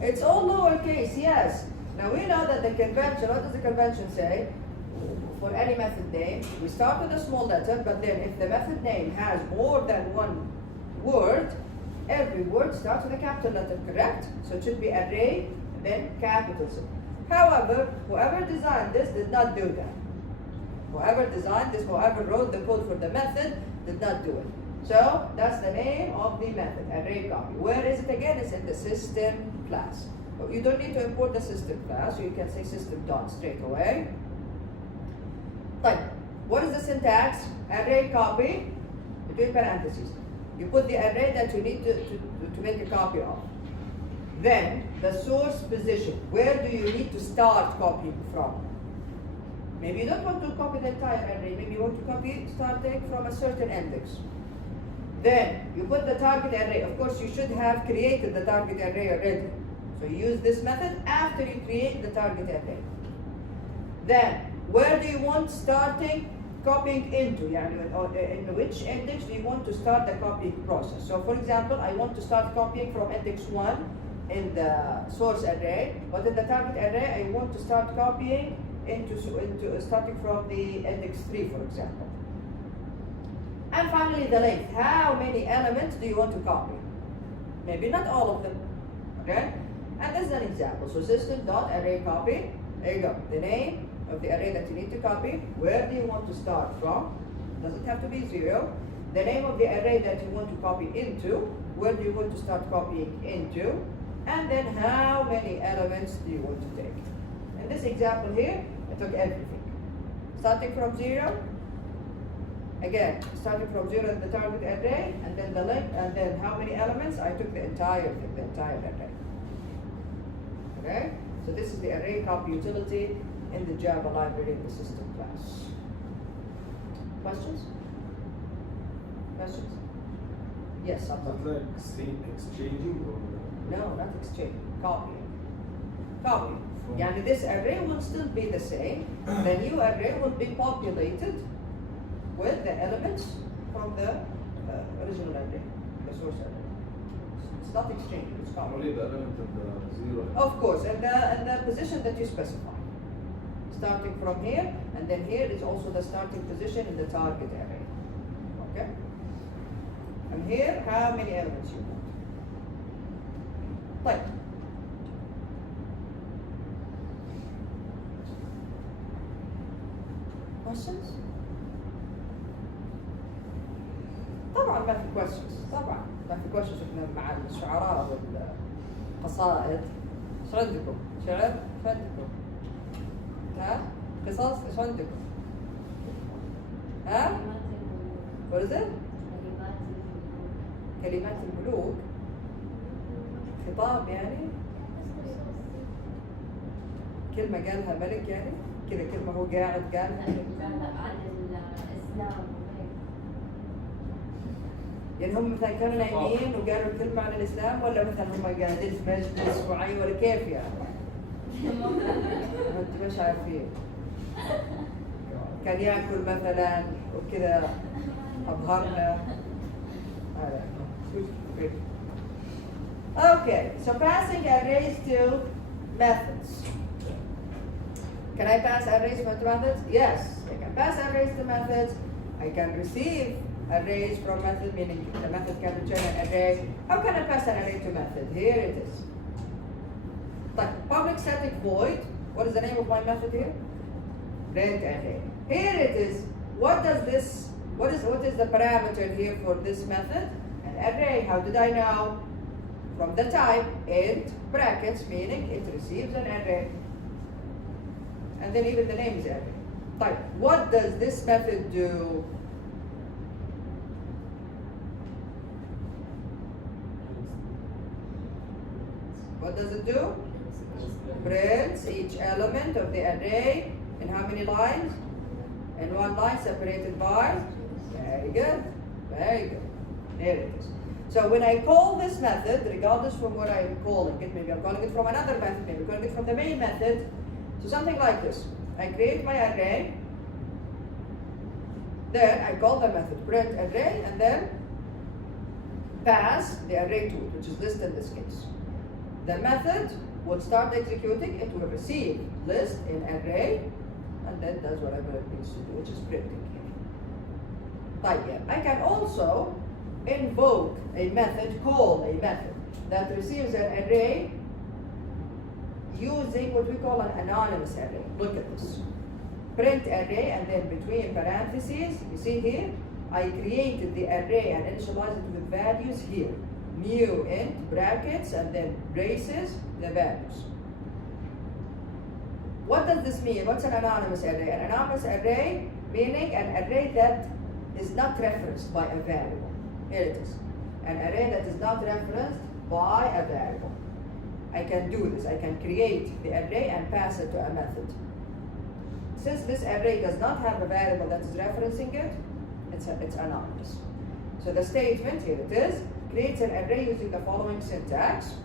It's all lowercase, yes. Now we know that the convention, what does the convention say? For any method name, we start with a small letter, but then if the method name has more than one word, every word starts with a capital letter, correct? So it should be array, and then capital C. However, whoever designed this did not do that. Whoever designed this, whoever wrote the code for the method, did not do it. So that's the name of the method, array copy. Where is it again? It's in the system class. But you don't need to import the system class, so you can say system dot straight away. Type. What is the syntax? Array copy between parentheses. You put the array that you need to make a copy of. Then the source position. Where do you need to start copying from? Maybe you don't want to copy the entire array. Maybe you want to copy starting from a certain index. Then you put the target array. Of course, you should have created the target array already. So you use this method after you create the target array. Then, where do you want starting copying into? In which index do you want to start the copying process? So for example, I want to start copying from index 1 in the source array, but in the target array, I want to start copying into starting from the index 3, for example. And finally, the length. How many elements do you want to copy? Maybe not all of them. Okay? And this is an example. So system.array copy. There you go. The name of the array that you need to copy. Where do you want to start from? Doesn't have to be 0. The name of the array that you want to copy into. Where do you want to start copying into? And then how many elements do you want to take? In this example here, I took everything. Starting from 0. Again, starting from 0 in the target array, and then the length, and then how many elements? I took the entire thing, the entire array. Okay? So this is the array copy utility in the Java library in the system class. Questions? Questions? Yes, But Abdul. like exchanging or No, not exchange. Copying. Copying. From- Yani this array will still be the same. The new array will be populated with the elements from the original array, the source array. It's not exchanging, it's only copying. the element of the 0? Of course, and the position that you specify. Starting from here, and then here is also the starting position in the target array. Okay? And here, how many elements you want? طيب. Questions? طبعا ما في questions، طبعا ما في questions. احنا مع الشعراء والقصائد. ايش عندكم؟ شعر؟ ايش عندكم؟ ها؟ قصص؟ ايش عندكم؟ ها؟ What is it? كلمات الملوك. خطاب يعني؟ كلمة قالها ملك يعني؟ كذا كلمة هو قاعد قالها؟ عن الإسلام وهيك. يعني هم مثلا كانوا نايمين وقالوا كلمة عن الإسلام، ولا مثلا هم قاعدين في مجلس وعي، ولا كيف يعني؟ أنتم مش عارفين. كان ياكل مثلا وكذا أظهرنا. Okay, so passing arrays to methods. Can I pass arrays to methods? Yes, I can pass arrays to methods. I can receive arrays from method, meaning the method can return an array. How can I pass an array to method? Here it is. Like public static void. What is the name of my method here? Print array. Here it is. What does this? What is the parameter here for this method? An array. How did I know? From the type int brackets, meaning it receives an array. And then even the name is array. Type. What does this method do? What does it do? Prints each element of the array in how many lines? In one line separated by? Very good. Very good. There it is. So when I call this method, regardless from what I'm calling it, maybe I'm calling it from another method, maybe I'm calling it from the main method. So something like this. I create my array, then I call the method print array, and then pass the array to it, which is list in this case. The method will start executing, it will receive list in array, and then does whatever it needs to do, which is printing here. طيب, I can also invoke a method, call a method that receives an array using what we call an anonymous array. Look at this. Print array, and then between parentheses, you see here, I created the array and initialized it with values here. New int brackets and then braces the values. What does this mean? What's an anonymous array? An anonymous array meaning an array that is not referenced by a variable. Here it is. An array that is not referenced by a variable. I can do this. I can create the array and pass it to a method. Since this array does not have a variable that is referencing it, it's anonymous. So the statement, here it is, creates an array using the following syntax.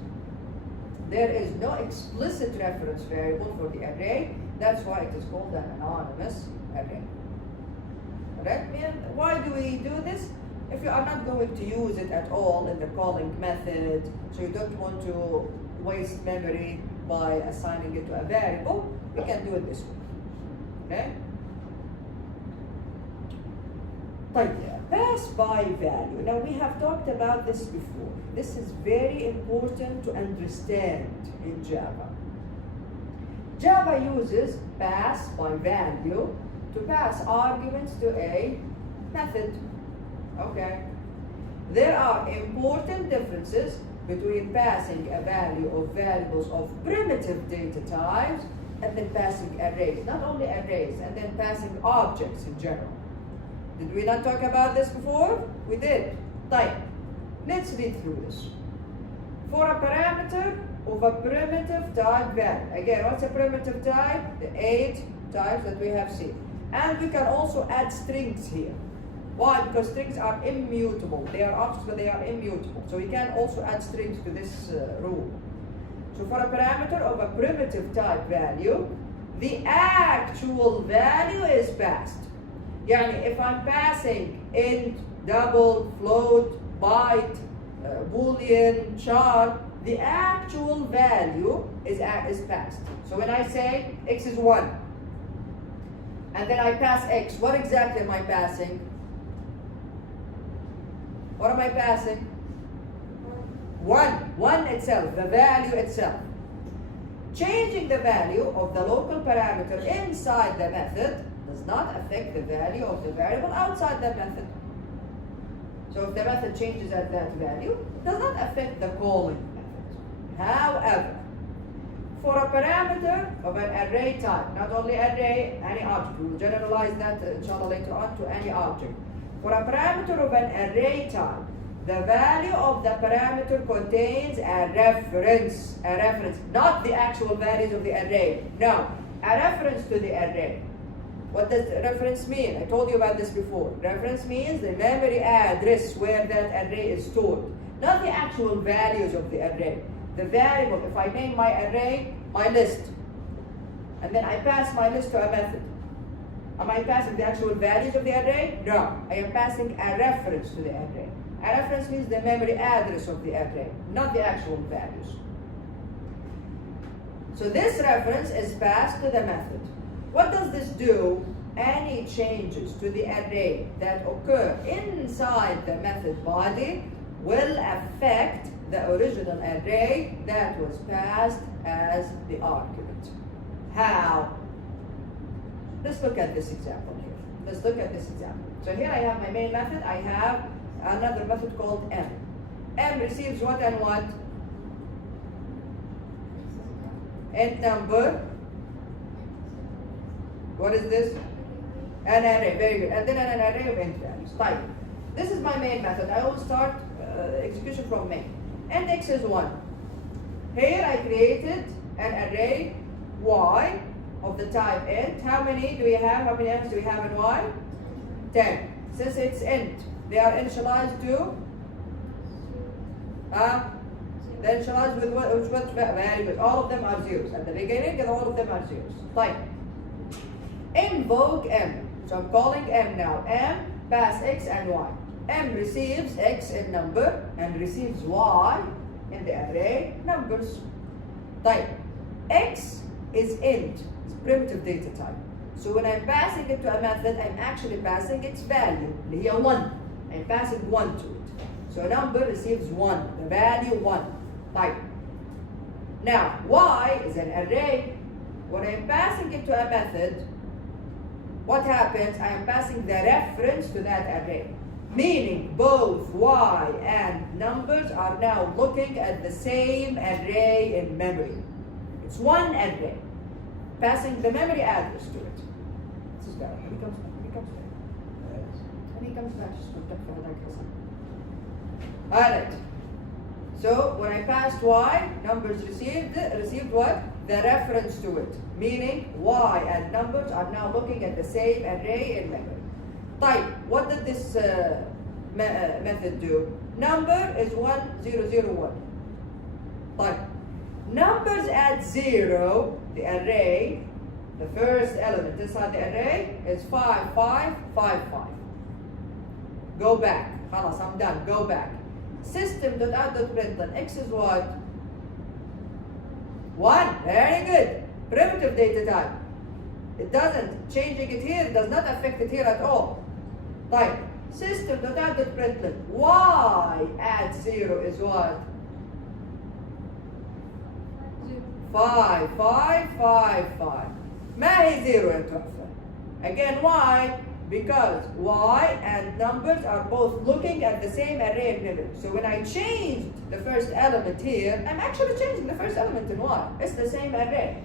There is no explicit reference variable for the array. That's why it is called an anonymous array. Alright? And why do we do this? If you are not going to use it at all in the calling method, so you don't want to waste memory by assigning it to a variable, we can do it this way. Okay? طيب, pass by value. Now we have talked about this before. This is very important to understand in Java. Java uses pass by value to pass arguments to a method. Okay. There are important differences between passing a value of variables of primitive data types and then passing arrays, not only arrays, and then passing objects in general. Did we not talk about this before? We did. طيب, let's read through this. For a parameter of a primitive type value. Again, what's a primitive type? The 8 types that we have seen. And we can also add strings here. Why? Because strings are immutable. They are objects, but they are immutable. So we can also add strings to this rule. So for a parameter of a primitive type value, the actual value is passed. Yani if I'm passing int, double, float, byte, boolean, char, the actual value is passed. So when I say x is 1, and then I pass x, what exactly am I passing? What am I passing? 1 itself, the value itself. Changing the value of the local parameter inside the method does not affect the value of the variable outside the method. So if the method changes at that value, it does not affect the calling method. However, for a parameter of an array type, not only array, any object, we will generalize that inshallah later on to any object. For a parameter of an array type, the value of the parameter contains a reference, not the actual values of the array. No, a reference to the array. What does reference mean? I told you about this before. Reference means the memory address where that array is stored, not the actual values of the array. The variable, if I name my array, my list, and then I pass my list to a method, am I passing the actual values of the array? No, I am passing a reference to the array. A reference means the memory address of the array, not the actual values. So this reference is passed to the method. What does this do? Any changes to the array that occur inside the method body will affect the original array that was passed as the argument. How? Let's look at this example here. Let's look at this example. So here I have my main method. I have another method called m. M receives what and what? Int number. What is this? An array. Very good. And then an array of int values. Type. This is my main method. I will start execution from main. And x is 1. Here I created an array y of the type int. How many do we have? How many m's do we have in y? 10. Since it's int, they are initialized to? They're initialized with what variables? All of them are zeros. At the beginning, and all of them are zeros. Type. Invoke m. So I'm calling m now. M, pass x and y. M receives x in number and receives y in the array numbers. Type. X is int, it's primitive data type. So when I'm passing it to a method, I'm actually passing its value, اللي هي 1. I'm passing 1 to it. So a number receives 1, the value 1. Type. Now, y is an array. When I'm passing it to a method, what happens? I am passing the reference to that array. Meaning both y and numbers are now looking at the same array in memory. It's one array. Passing the memory address to it. This is better. He comes back. When he comes back, just look for that. Alright. So when I passed y, numbers received what? The reference to it. Meaning y and numbers are now looking at the same array in memory. Type. What did this method do? Number is 1001. Type. Numbers at 0, the array, the first element inside the array is 5555. Go back. Khalas, I'm done. Go back. System.out.println. X is what? 1. Very good. Primitive data type. It doesn't. Changing it here does not affect it here at all. طيب. System.out.println. Y at 0 is what? 5 5 5 5. ما هي 0 يا تحفة. Again, why? Because y and numbers are both looking at the same array of numbers. So when I changed the first element here, I'm actually changing the first element in y. It's the same array.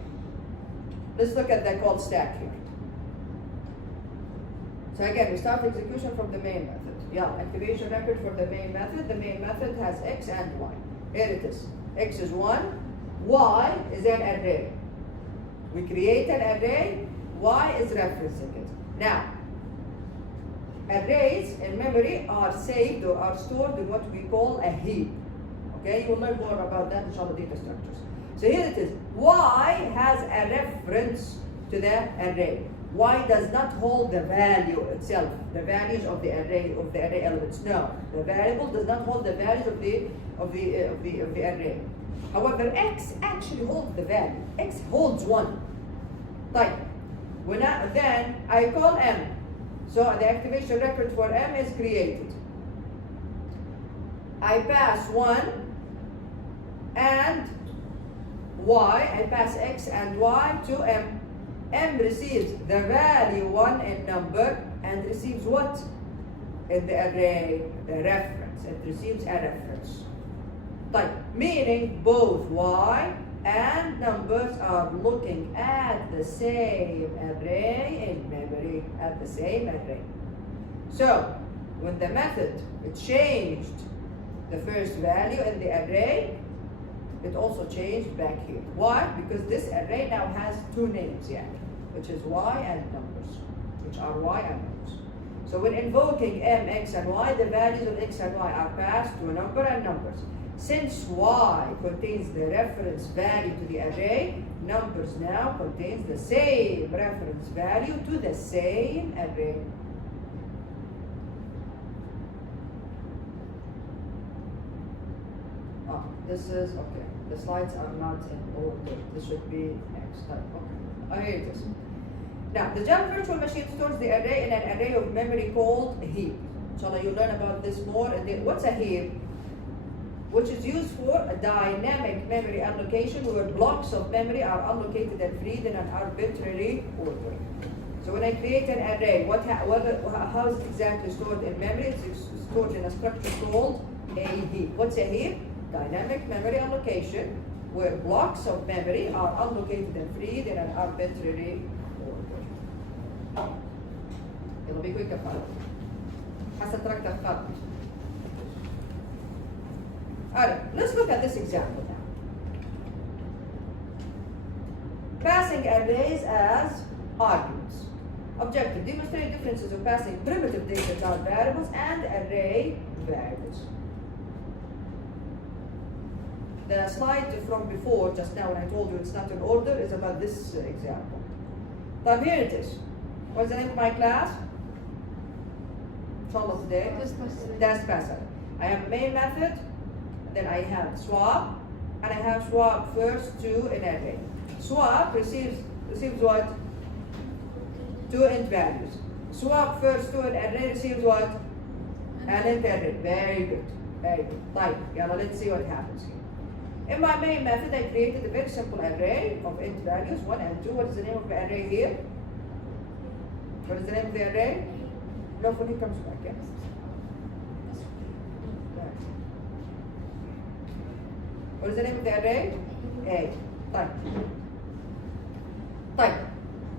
Let's look at the call stack here. So again, we start execution from the main method. Yeah, activation record for the main method. The main method has x and y. Here it is. X is 1, y is an array. We create an array, y is referencing it. Now, arrays in memory are saved or are stored in what we call a heap. Okay, you will learn more about that in inshallah data structures. So here it is. Y has a reference to the array. Y does not hold the value itself, the values of the array elements. No, the variable does not hold the values of the array. However, x actually holds the value. X holds 1. Right. Then I call m. So the activation record for m is created. I pass 1 and y. I pass x and y to m. M receives the value 1 in number and receives what? In the array, the reference. It receives a reference. Type. Meaning both y and numbers are looking at the same array in memory, at the same array. So, when the method changed the first value in the array, it also changed back here. Why? Because this array now has 2 names here, which is y and numbers, which are y and numbers. So when invoking m, x, and y, the values of x and y are passed to a number and numbers. Since y contains the reference value to the array, numbers now contains the same reference value to the same array. This is, okay, the slides are not in order. This should be next time. Okay, here it is. Now, the Java virtual machine stores the array in an array of memory called a heap. Inshallah, you'll learn about this more. What's a heap? Which is used for a dynamic memory allocation where blocks of memory are allocated and freed in an arbitrary order. So when I create an array, how is it exactly stored in memory? It's stored in a structure called a heap. What's a heap? Dynamic memory allocation where blocks of memory are allocated and freed in an arbitrary order. It'll be quick fun. حستركت الخط. Alright, let's look at this example now. Passing arrays as arguments. Objective: demonstrate differences of passing primitive data type variables and array variables. The slide from before, just now when I told you it's not in order, is about this example. But here it is. What's the name of my class? Inshallah today. Test passer. I have a main method, then I have swap, and I have swap first to an array. Swap receives what? 2 int values. Swap first to an array receives what? An int array. Very good. Very good. Right. Yeah, let's see what happens here. In my main method, I created a very simple array of int values, 1 and 2. What is the name of the array here? What is the name of the array? No, when he comes back, yes. What is the name of the array? A. Type. Type.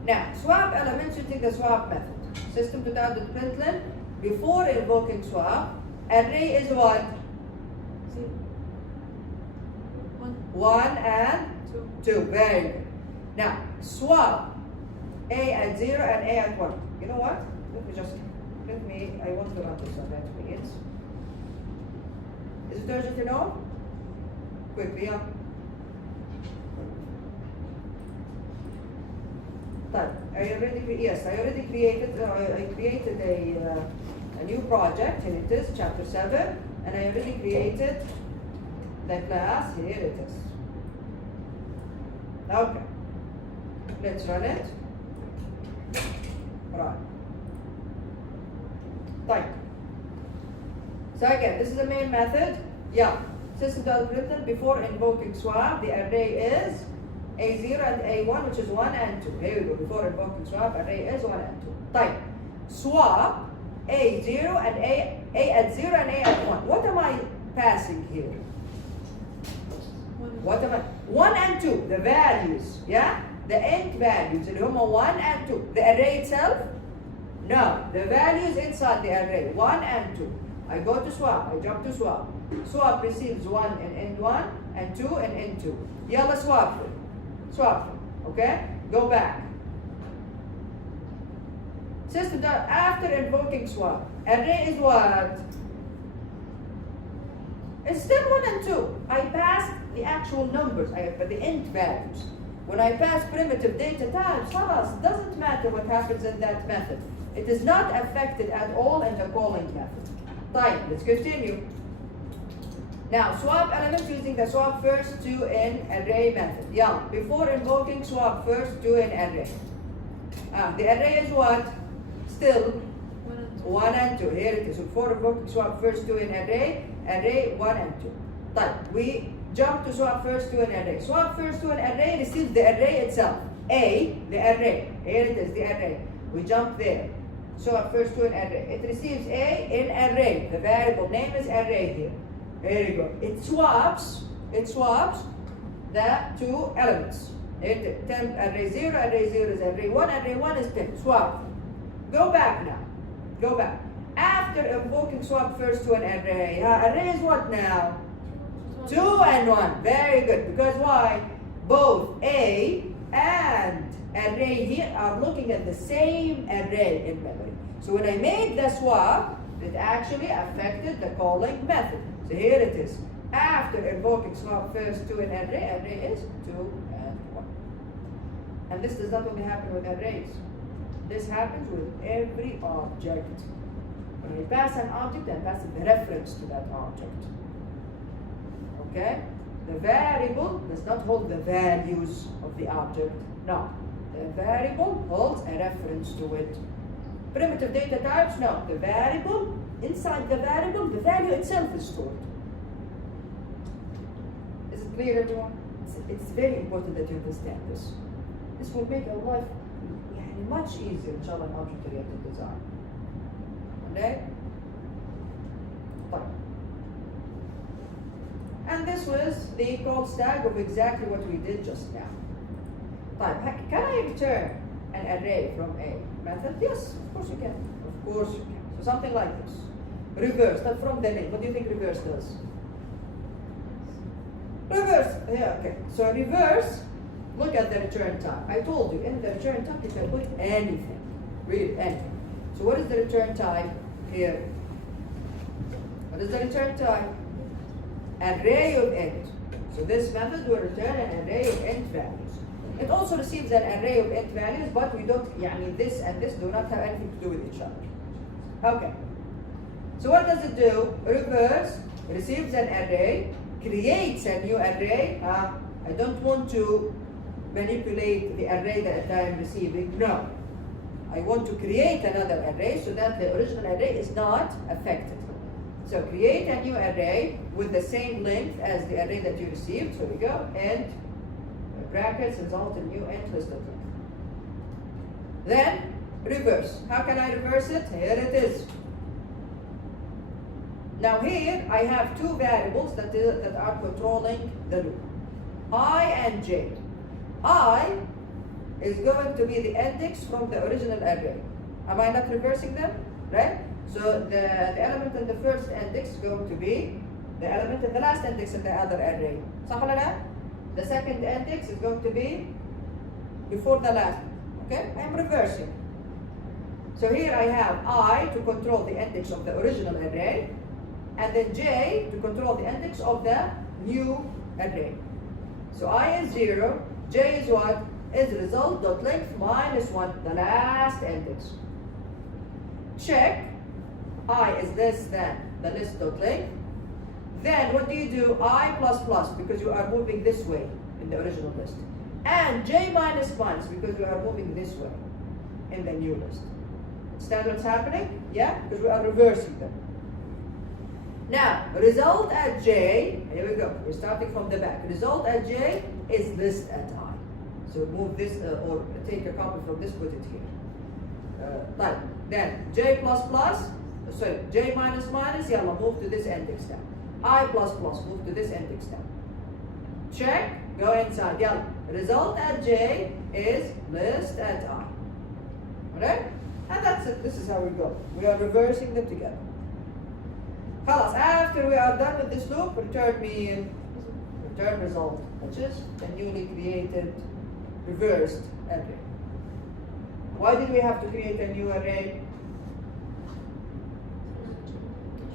Now, swap elements using the swap method. System.out.println. Before invoking swap, array is what? 1 and 2. Very good. Now, swap A at 0 and A at 1. You know what? I want to run this on that minutes. Is it urgent to know? Quickly, yeah. Yes, I already created. I created a new project. Here it is, chapter 7, and I already created the class. Here it is. Okay, let's run it. Right. طيب. So again, this is the main method. Yeah. System.out before invoking swap, the array is A0 and A1, which is 1 and 2. Here we go. Before invoking swap, array is 1 and 2. طيب. Swap A0 and A at 0 and A at 1. What am I passing here? What am I? 1 and 2, the values, yeah? The int values, اللي هم 1 and 2. The array itself? No, the values inside the array, 1 and 2. I go to swap, I jump to swap. Swap receives 1 in int 1 and 2 in int 2. Yalla swap them. Swap them, okay? Go back. System done after invoking swap. Array is what? It's still 1 and 2. I passed the actual numbers, but the int values. When I pass primitive data types, خلاص, doesn't matter what happens in that method. It is not affected at all in the calling method. Fine, let's continue. Now, swap elements using the swap first to in array method. Yeah, before invoking swap first to in array. The array is what? Still 1 and 2. Here it is. Before invoking swap first to in array 1 and 2. Fine, we jump to swap first to an array. Swap first to an array receives the array itself. A, the array. Here it is, the array. We jump there. Swap first to an array. It receives A in array. The variable name is array here. Here you go. It swaps the two elements. Temp array 0 is array 1 is temp. Swap. Go back now. Go back. After invoking swap first to an array, array is what now? 2 and 1. Very good. Because why? Both A and array here are looking at the same array in memory. So when I made the swap, it actually affected the calling method. So here it is. After invoking swap first to an array is 2 and 1. And this does not only happen with arrays. This happens with every object. When I pass an object, I'm passing the reference to that object. Okay? The variable does not hold the values of the object. No. The variable holds a reference to it. Primitive data types, no. The variable, inside the variable, the value itself is stored. Is it clear, everyone? It's very important that you understand this. This will make our life much easier, inshallah, in object-oriented design. Okay? Fine. And this was the call stack of exactly what we did just now. Fine. Can I return an array from a method? Yes, of course you can. Of course you can. So something like this. Reverse, not from the name. What do you think reverse does? Reverse. Yeah, okay. So reverse, look at the return type. I told you, in the return type you can put anything. Really, anything. So what is the return type here? What is the return type? Array of int. So this method will return an array of int values. It also receives an array of int values, but we don't, this and this do not have anything to do with each other. Okay. So what does it do? Reverse, receives an array, creates a new array. I don't want to manipulate the array that I am receiving. No. I want to create another array so that the original array is not affected. So create a new array with the same length as the array that you received. So we go, int, brackets, result in new int list of length. Then reverse. How can I reverse it? Here it is. Now here I have two variables that are controlling the loop. I and j. I is going to be the index from the original array. Am I not reversing them? Right? So the element in the first index is going to be the element in the last index in the other array. صح ولا لا? The second index is going to be before the last. Okay? I am reversing. So here I have I to control the index of the original array, and then j to control the index of the new array. So I is 0, j is what? Is result.length minus 1, the last index. Check, I is less than the list.length. Then what do you do? I plus plus, because you are moving this way in the original list. And j minus minus, because you are moving this way in the new list. Understand what's happening? Yeah? Because we are reversing them. Now, result at j, here we go. We're starting from the back. Result at j is list at I. So move this or take a copy from this, put it here. Like, then j plus plus, sorry, j minus minus, yalla, move to this index now. I plus plus, move to this index now. Check, go inside, yalla. Result at j is list at I. Alright? And that's it. This is how we go. We are reversing them together. خلاص, after we are done with this loop, return result, which is the newly created reversed array. Why did we have to create a new array?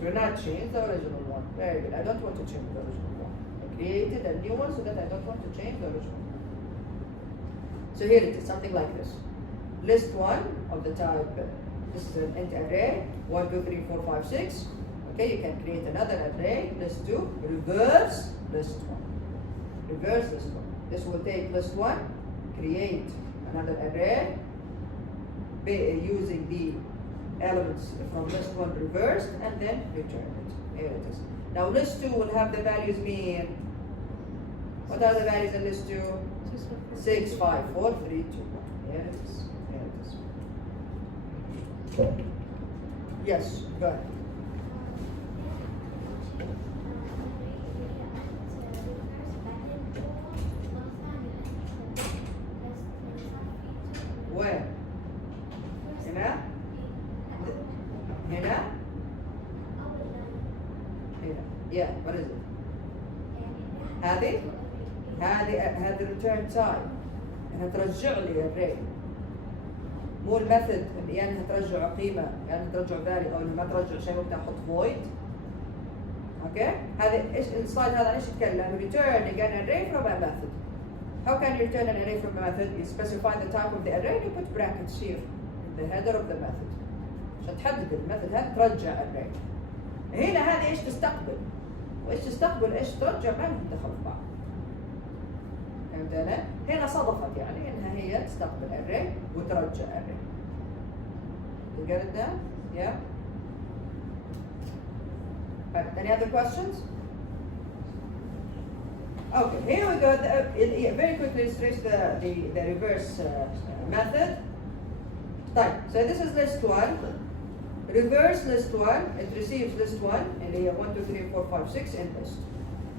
To not change the original one. Very good. I don't want to change the original one. I created a new one so that I don't want to change the original one. So here it is, something like this. List 1 of the type, this is an int array, 1, 2, 3, 4, 5, 6. Okay, you can create another array, list 2, reverse list 1. Reverse list 1. This will take list 1, create another array using the elements from list 1 reversed, and then return it. Here it is. Now list 2 will have the values mean. What are the values in list 2? 6, 5, 4, 3, 2. Here it is. Here it is. Yes, go ahead. Where? هنا؟ هنا؟ هنا. Yeah, what is it? هذه return type. انها ترجع لي array. مو الميثود يعني انها ترجع قيمة، يعني ترجع value، او انها ما ترجع شيء ممكن احط void. اوكي؟ هذا ايش السلايد هذا ايش يتكلم؟ returning an array from a method. How can you return an array from a method? You specify the type of the array and you put brackets here in the header of the method. عشان تحدد الميثود هذا ترجع array. هنا هذه ايش تستقبل؟ وايش تستقبل ايش ترجع ما لهم دخل في بعض. فهمت انا؟ هنا صدفت يعني انها هي تستقبل array وترجع array. You get it now? Yeah? Right. Any other questions? Okay, here we go. Very quickly, let's trace the reverse method. Right, so this is list 1. Reverse list 1, it receives list 1, and here 1, 2, 3, 4, 5, 6 in list.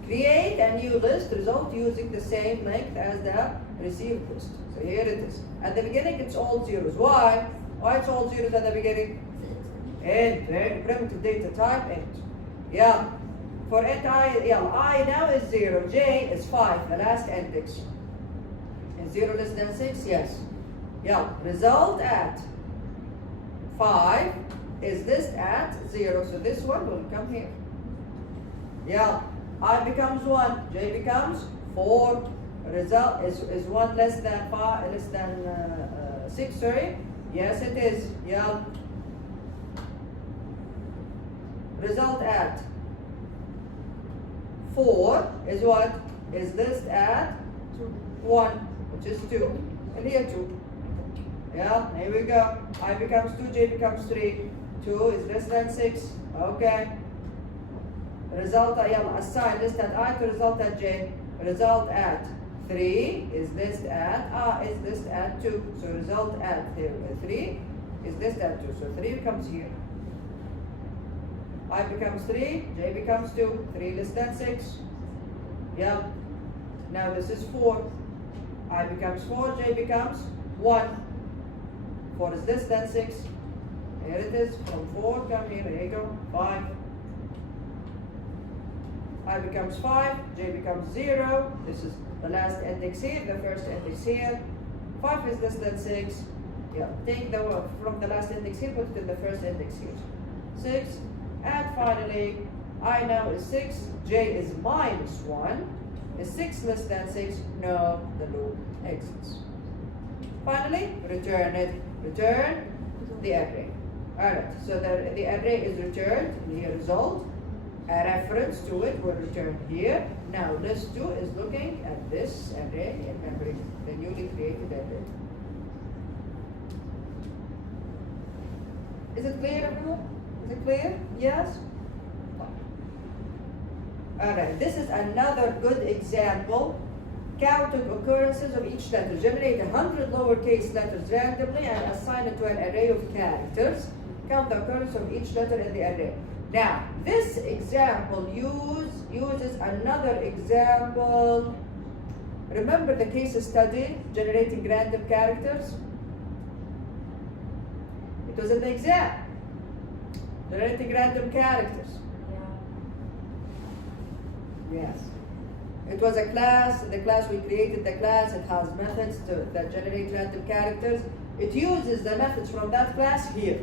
Create a new list result using the same length as the received list. So here it is. At the beginning, it's all zeros. Why? Why it's all zeros at the beginning? Int, right? Primitive data type, int. Yeah. For int I now is 0, j is 5, the last index. Is 0 less than 6? Yes. Yeah, result at 5 is list at 0, so this one will come here. Yeah, I becomes 1, j becomes 4, result is 1 less than 5, less than 6, sorry. Yes, it is. Yeah. Result at 4 is what? Is list at 1, which is 2. And here 2. Yeah, here we go. I becomes 2, j becomes 3. 2 is less than 6. Okay. Result at, assign list at I to result at j. Result at 3 is list at 2. So result at 3 is list at 2. So 3 becomes here. I becomes 3, j becomes 2, 3 less than 6. Yeah. Now this is 4. I becomes 4, j becomes 1. 4 is less than 6. Here it is, from 4, come here, there you go, 5. I becomes 5, j becomes 0. This is the last index here, the first index here. 5 is less than 6. Yeah, take the from the last index here, put it in the first index here. 6. And finally, I now is 6, j is minus 1. Is 6 less than 6? No, the loop exits. Finally, return it. Return the array. Alright, so the array is returned in the result. A reference to it will return here. Now, list 2 is looking at this array and remembering the newly created array. Is it clear, everyone? Is it clear? Yes? Alright, this is another good example. Counting occurrences of each letter. Generate 100 lowercase letters randomly and assign it to an array of characters. Count the occurrence of each letter in the array. Now, this example uses another example. Remember the case study, generating random characters? It was in the exam. Generating random characters. Yes. It was a class. In the class, we created the class. It has methods that generate random characters. It uses the methods from that class here.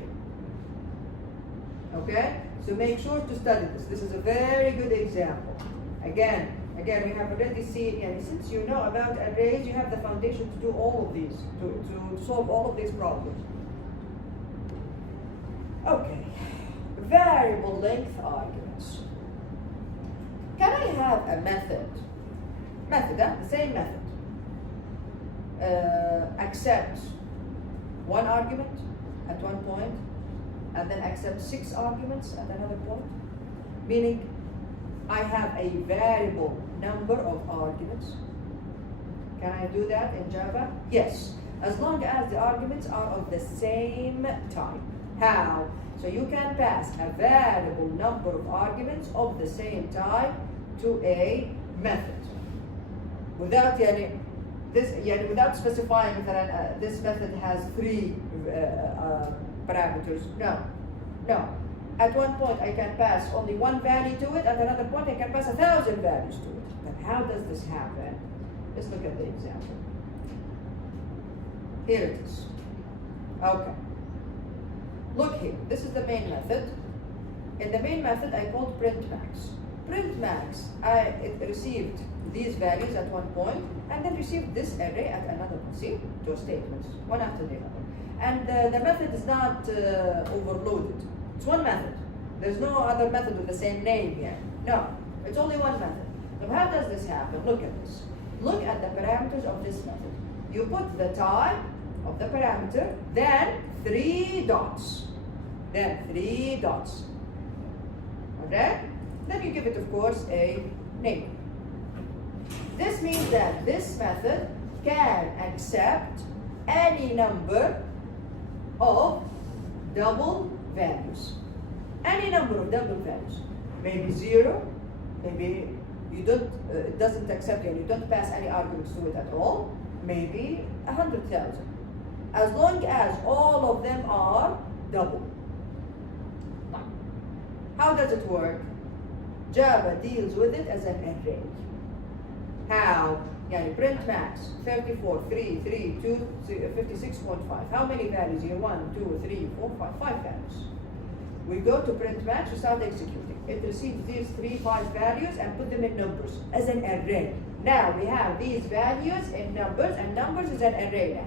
Okay? So make sure to study this. This is a very good example. Again, we have already seen, and since you know about arrays, you have the foundation to do all of these, to solve all of these problems. Okay. Variable length arguments. Can I have a method, the same method, accept one argument at one point, and then accept 6 arguments at another point? Meaning, I have a variable number of arguments. Can I do that in Java? Yes, as long as the arguments are of the same type. How? So you can pass a variable number of arguments of the same type to a method without without specifying that this method has 3 parameters. No. At one point I can pass only 1 value to it, at another point I can pass 1,000 values to it. But how does this happen? Let's look at the example. Here it is. Okay. Look here. This is the main method. In the main method I called printMax. PrintMax, it received these values at one point and then received this array at another point. See? 2 statements, one after the other. And the method is not overloaded. It's one method. There's no other method with the same name here. No, it's only one method. Now how does this happen? Look at this. Look at the parameters of this method. You put the type of the parameter, then 3 dots. Then 3 dots. Okay? Then you give it, of course, a name. This means that this method can accept any number of double values. Any number of double values. Maybe 0, maybe you don't, it doesn't accept and you don't pass any arguments to it at all. Maybe 100,000. As long as all of them are double. How does it work? Java deals with it as an array. How? PrintMax 34, 3, 3, 2, 56.5. How many values here? 1, 2, 3, 4, 5, 5 values. We go to printMax to start executing. It receives these 3, 5 values and put them in numbers as an array. Now we have these values in numbers, and numbers is an array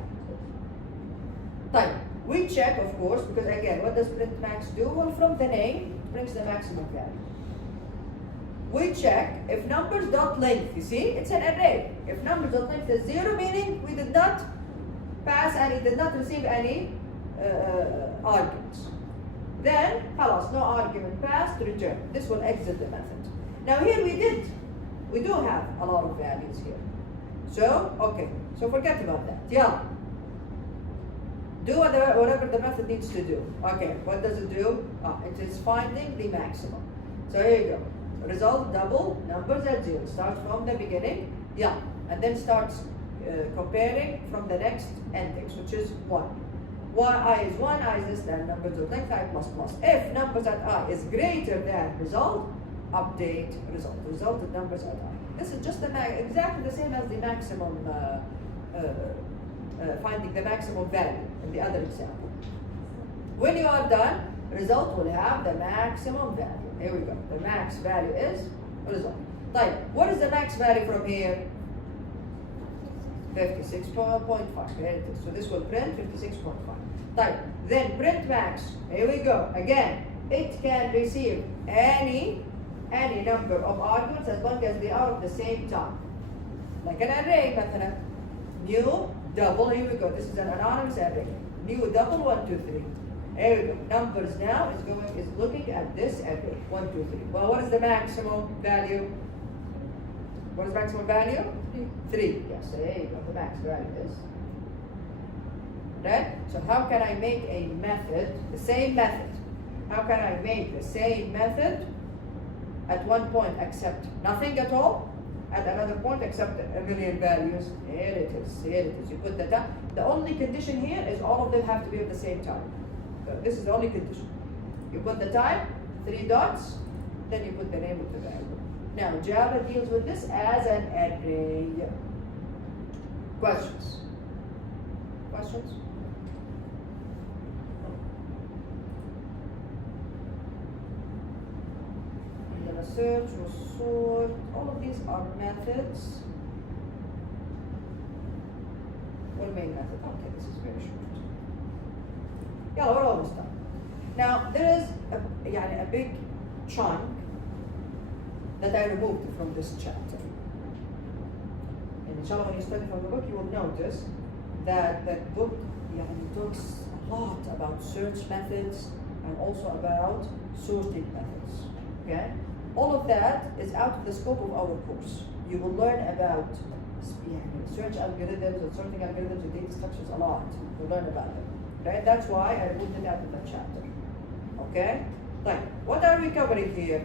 now. Type. We check, of course, because again, what does printMax do? Well, from the name, it brings the maximum value. We check if numbers.length, you see, it's an array. If numbers.length is 0, meaning we did not pass any, did not receive any arguments. Then, halas, no argument passed, return. This will exit the method. Now here we do have a lot of values here. So, okay, so forget about that. Yeah. Do whatever the method needs to do. Okay, what does it do? It is finding the maximum. So here you go. Result double, numbers at 0. Starts from the beginning, yeah, and then starts comparing from the next index, which is 1. I is 1, I is this, then numbers of length, I plus plus. If numbers at I is greater than result, update result. Result of numbers at I. This is just exactly the same as the maximum, finding the maximum value in the other example. When you are done, result will have the maximum value. Here we go. The max value is result. Type. What is the max value from here? 56.5. Here it is. So this will print 56.5. Type. Then print max. Here we go. Again, it can receive any number of arguments as long as they are of the same type. Like an array, مثلا. New double. Here we go. This is an anonymous array. New double 1, 2, 3. There we go. Numbers now is looking at this array. 1, 2, 3. Well, what is the maximum value? What is maximum value? 3. Yes, there you go. The max value is. Right? So how can I make a method, the same method? How can I make the same method at one point accept nothing at all, at another point accept a million values? Here it is, here it is. You put that down. The only condition here is all of them have to be of the same type. So this is the only condition. You put the type, 3 dots, then you put the name of the variable. Now Java deals with this as an array. Questions? Questions? I'm gonna search or sort. All of these are methods. What main method? Okay, this is very short. Yeah, we're almost done. Now there is a big chunk that I removed from this chapter. And inshallah, when you study from the book, you will notice that the book talks a lot about search methods and also about sorting methods. Okay? All of that is out of the scope of our course. You will learn about search algorithms and sorting algorithms and data structures a lot. You'll learn about them. Right? That's why I removed it out of that chapter. Okay? Like, what are we covering here?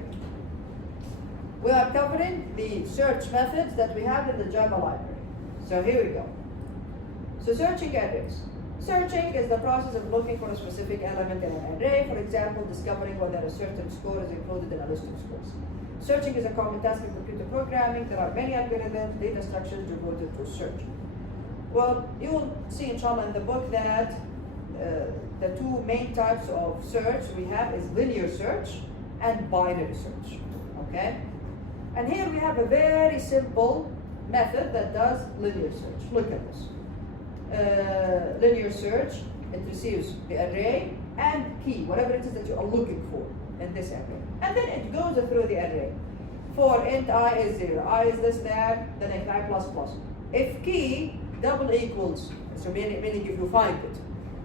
We are covering the search methods that we have in the Java library. So here we go. So searching arrays. Searching is the process of looking for a specific element in an array. For example, discovering whether a certain score is included in a list of scores. Searching is a common task in computer programming. There are many algorithms, data structures devoted to search. Well, you will see inshallah in the book that the two main types of search we have is linear search and binary search. Okay? And here we have a very simple method that does linear search. Look at this. Linear search, it receives the array and key, whatever it is that you are looking for in this array. And then it goes through the array. For int I is 0, I is this, that, then int I plus plus. If key double equals, so meaning if you find it,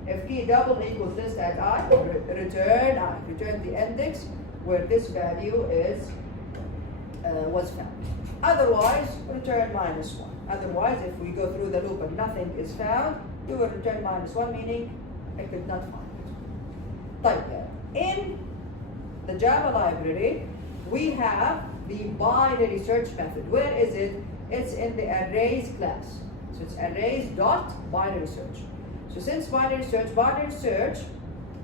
if key double equals this at I, return the index where this value is was found. Otherwise, return -1. Otherwise, if we go through the loop and nothing is found, we will return -1, meaning I could not find it. Type that. In the Java library, we have the binary search method. Where is it? It's in the arrays class. So it's arrays dot binary search. So since binary search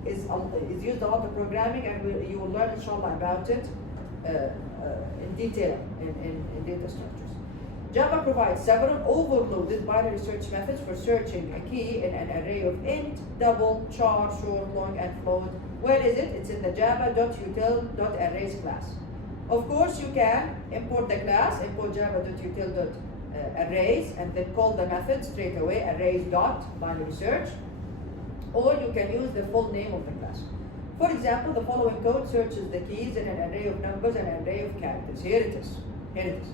is used a lot in programming, and you will learn inshallah about it in detail in data structures. Java provides several overloaded binary search methods for searching a key in an array of int, double, char, short, long, and float. Where is it? It's in the java.util.arrays class. Of course, you can import the class, import java.util.arrays, and then call the method straight away, arrays.binary search, or you can use the full name of the class. For example, the following code searches the keys in an array of numbers and an array of characters. Here it is. Here it is.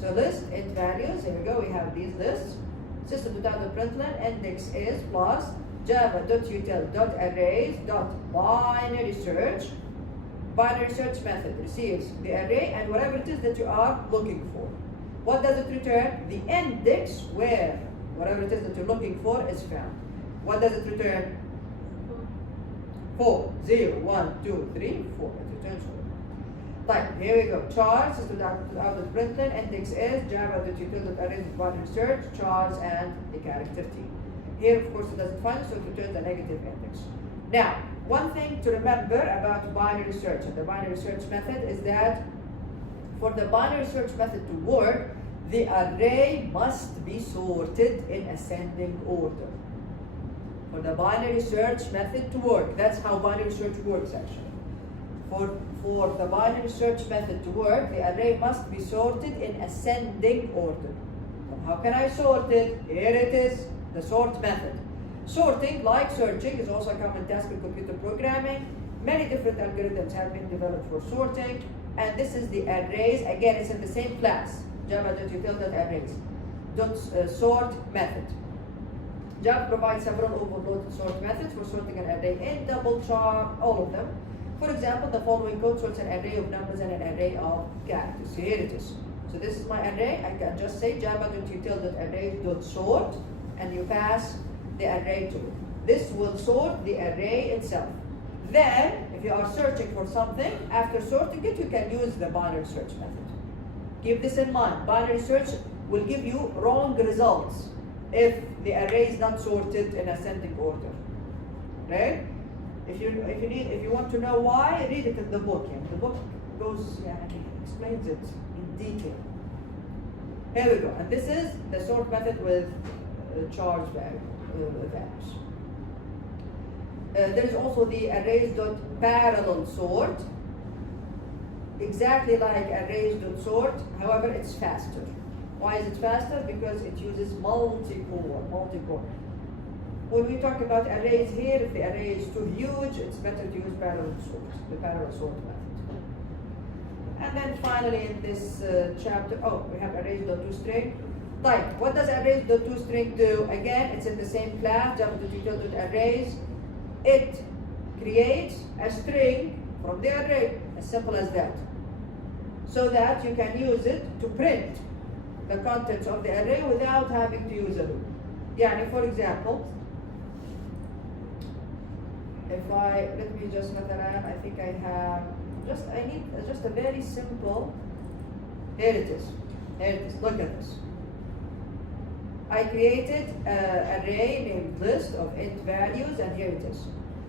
So list int values. Here we go. We have these lists. System.out.println index is plus java.util.arrays.binary search. Binary search method receives the array and whatever it is that you are looking for. What does it return? The index where whatever it is that you're looking for is found. What does it return? 4, 0, 1, 2, 3, 4. It returns 4. Right, here we go. Chars, system.out.println, index is java.util.arrays.binary search, chars, and the character T. Here, of course, it doesn't find it, so it returns a negative index. Now, one thing to remember about binary search and the binary search method is that for the binary search method to work, the array must be sorted in ascending order. For the binary search method to work, that's how binary search works actually. For the binary search method to work, the array must be sorted in ascending order. So how can I sort it? Here it is, the sort method. Sorting, like searching, is also a common task in computer programming. Many different algorithms have been developed for sorting, and this is the arrays. Again, it's in the same class, java.util.arrays. Sort method. Java provides several overloaded sort methods for sorting an array in, double char, all of them. For example, the following code sorts an array of numbers and an array of characters. So here it is. So this is my array. I can just say java.util.arrays.sort and you pass the array to it. This will sort the array itself. Then, if you are searching for something, after sorting it, you can use the binary search method. Keep this in mind. Binary search will give you wrong results if the array is not sorted in ascending order. Right? If you want to know why, read it in the book. Yeah. The book explains it in detail. Here we go. And this is the sort method with charge values. There is also the arrays.parallel sort, exactly like arrays.sort, however it's faster. Why is it faster? Because it uses multi-core. When we talk about arrays here, if the array is too huge, it's better to use parallel sort, the parallel sort method. And then finally in this chapter, we have arrays.toString. Type. What does arrays.toString do? Again, it's in the same class, java.util.arrays. It creates a string from the array, as simple as that, so that you can use it to print the contents of the array without having to use a loop. Yeah, for example, let me just مثلا, I think I need just a very simple, here it is, look at this. I created an array named list of int values, and here it is.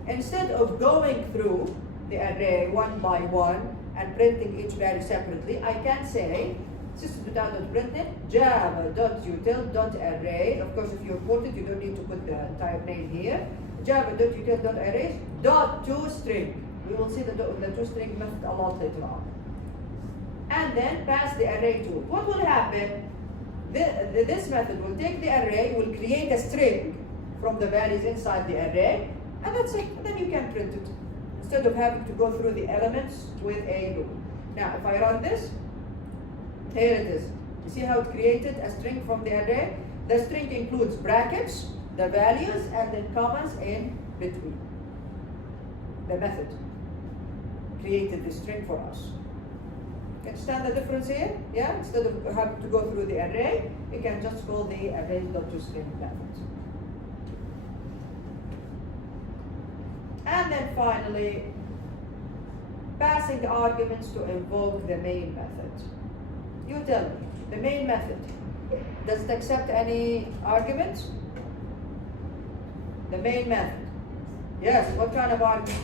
Instead of going through the array one by one and printing each value separately, I can say system.out.println java.util.array. Of course, if you import it, you don't need to put the type name here. Java.util.arrays.toString. We will see the toString method a lot later on. And then pass the array to it. What will happen? This method will take the array, will create a string from the values inside the array, and that's it. And then you can print it instead of having to go through the elements with a loop. Now, if I run this, here it is. You see how it created a string from the array? The string includes brackets, the values, and then commas in between. The method created the string for us. Understand the difference here? Yeah? Instead of having to go through the array, you can just call the arrays.toString method. And then finally, passing arguments to invoke the main method. You tell me, the main method, does it accept any arguments? The main method. Yes, what kind of argument?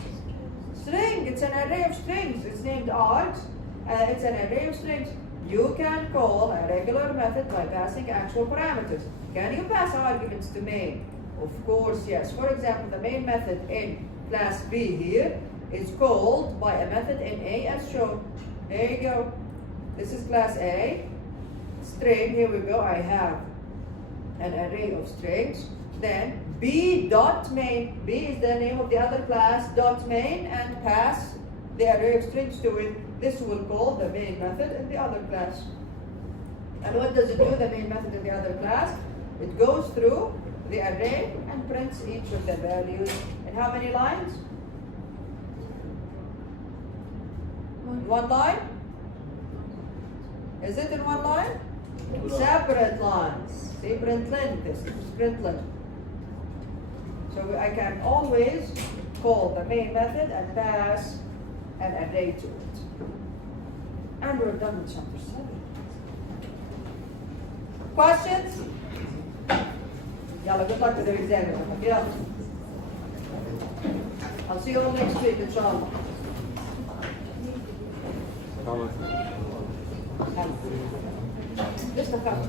String, it's an array of strings. It's named args. It's an array of strings. You can call a regular method by passing actual parameters. Can you pass arguments to main? Of course, yes. For example, the main method in class B here is called by a method in A as shown. There you go. This is class A. String, here we go. I have an array of strings. Then B.main. B is the name of the other class, .main, and pass the array of strings to it. This will call the main method in the other class. And what does it do, the main method in the other class? It goes through the array and prints each of the values. In how many lines? One line? Is it in one line? Separate lines. See, println, this is println. So I can always call the main method and pass an array to it. And we're done with chapter 7. Questions? Yalla, good luck with your exam. Yeah. I'll see you all next week, inshallah. Just a couple.